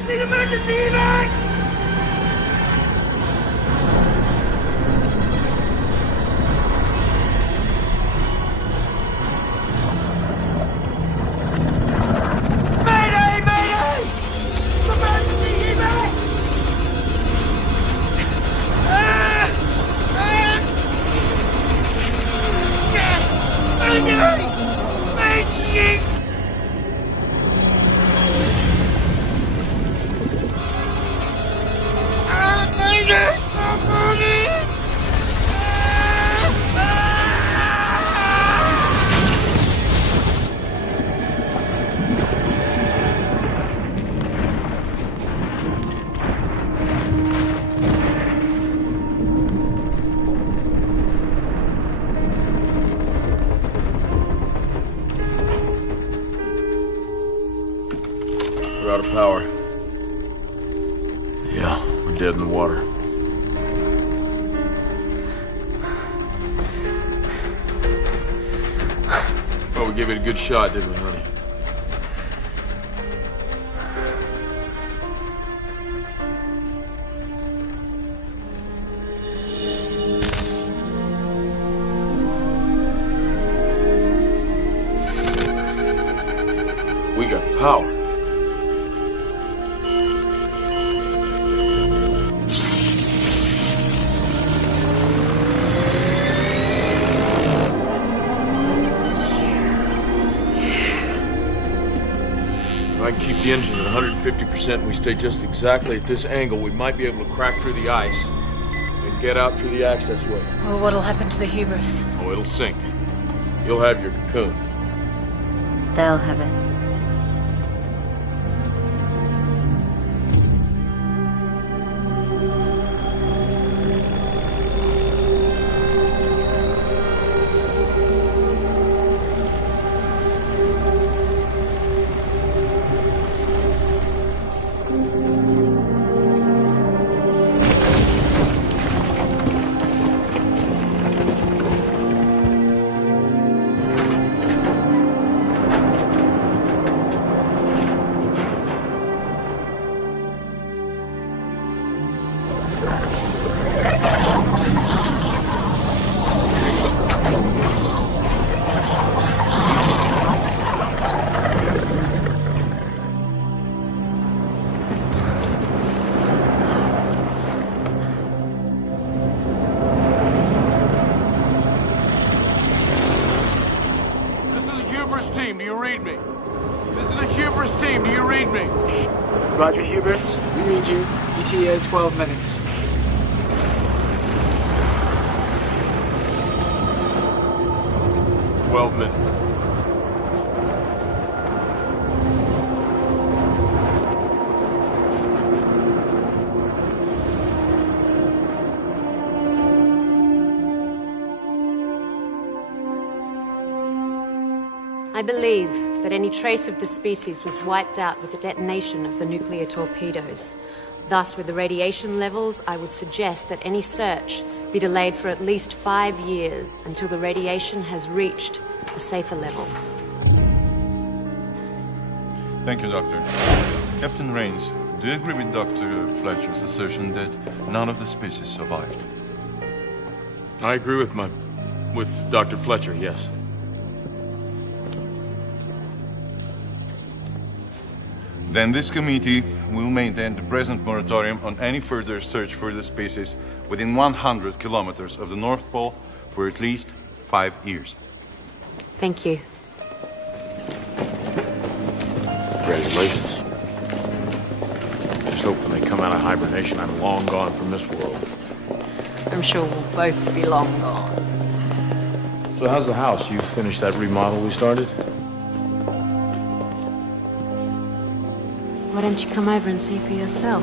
Need emergency evac! Mayday! Mayday! It's emergency evac! Mayday! Mayday! We're out of power. Yeah, we're dead in the water. Well, we gave it a good shot, didn't we, honey? We got power. If I can keep the engine at 150% and we stay just exactly at this angle, we might be able to crack through the ice and get out through the access way. Well, what'll happen to the Hubris? Oh, it'll sink. You'll have your cocoon. They'll have it. Team, do you read me? This is the Hubris team, do you read me? Roger, Hubris. We read you. ETA 12 minutes. I believe that any trace of the species was wiped out with the detonation of the nuclear torpedoes. Thus, with the radiation levels, I would suggest that any search be delayed for at least 5 years until the radiation has reached a safer level. Thank you, Doctor. Captain Rains, do you agree with Dr. Fletcher's assertion that none of the species survived? I agree with Dr. Fletcher, yes. Then this committee will maintain the present moratorium on any further search for the species within 100 kilometers of the North Pole for at least 5 years. Thank you. Congratulations. Just hope when they come I'm out of hibernation, I'm long gone from this world. I'm sure we'll both be long gone. So how's the house? You finished that remodel we started? Why don't you come over and see for yourself?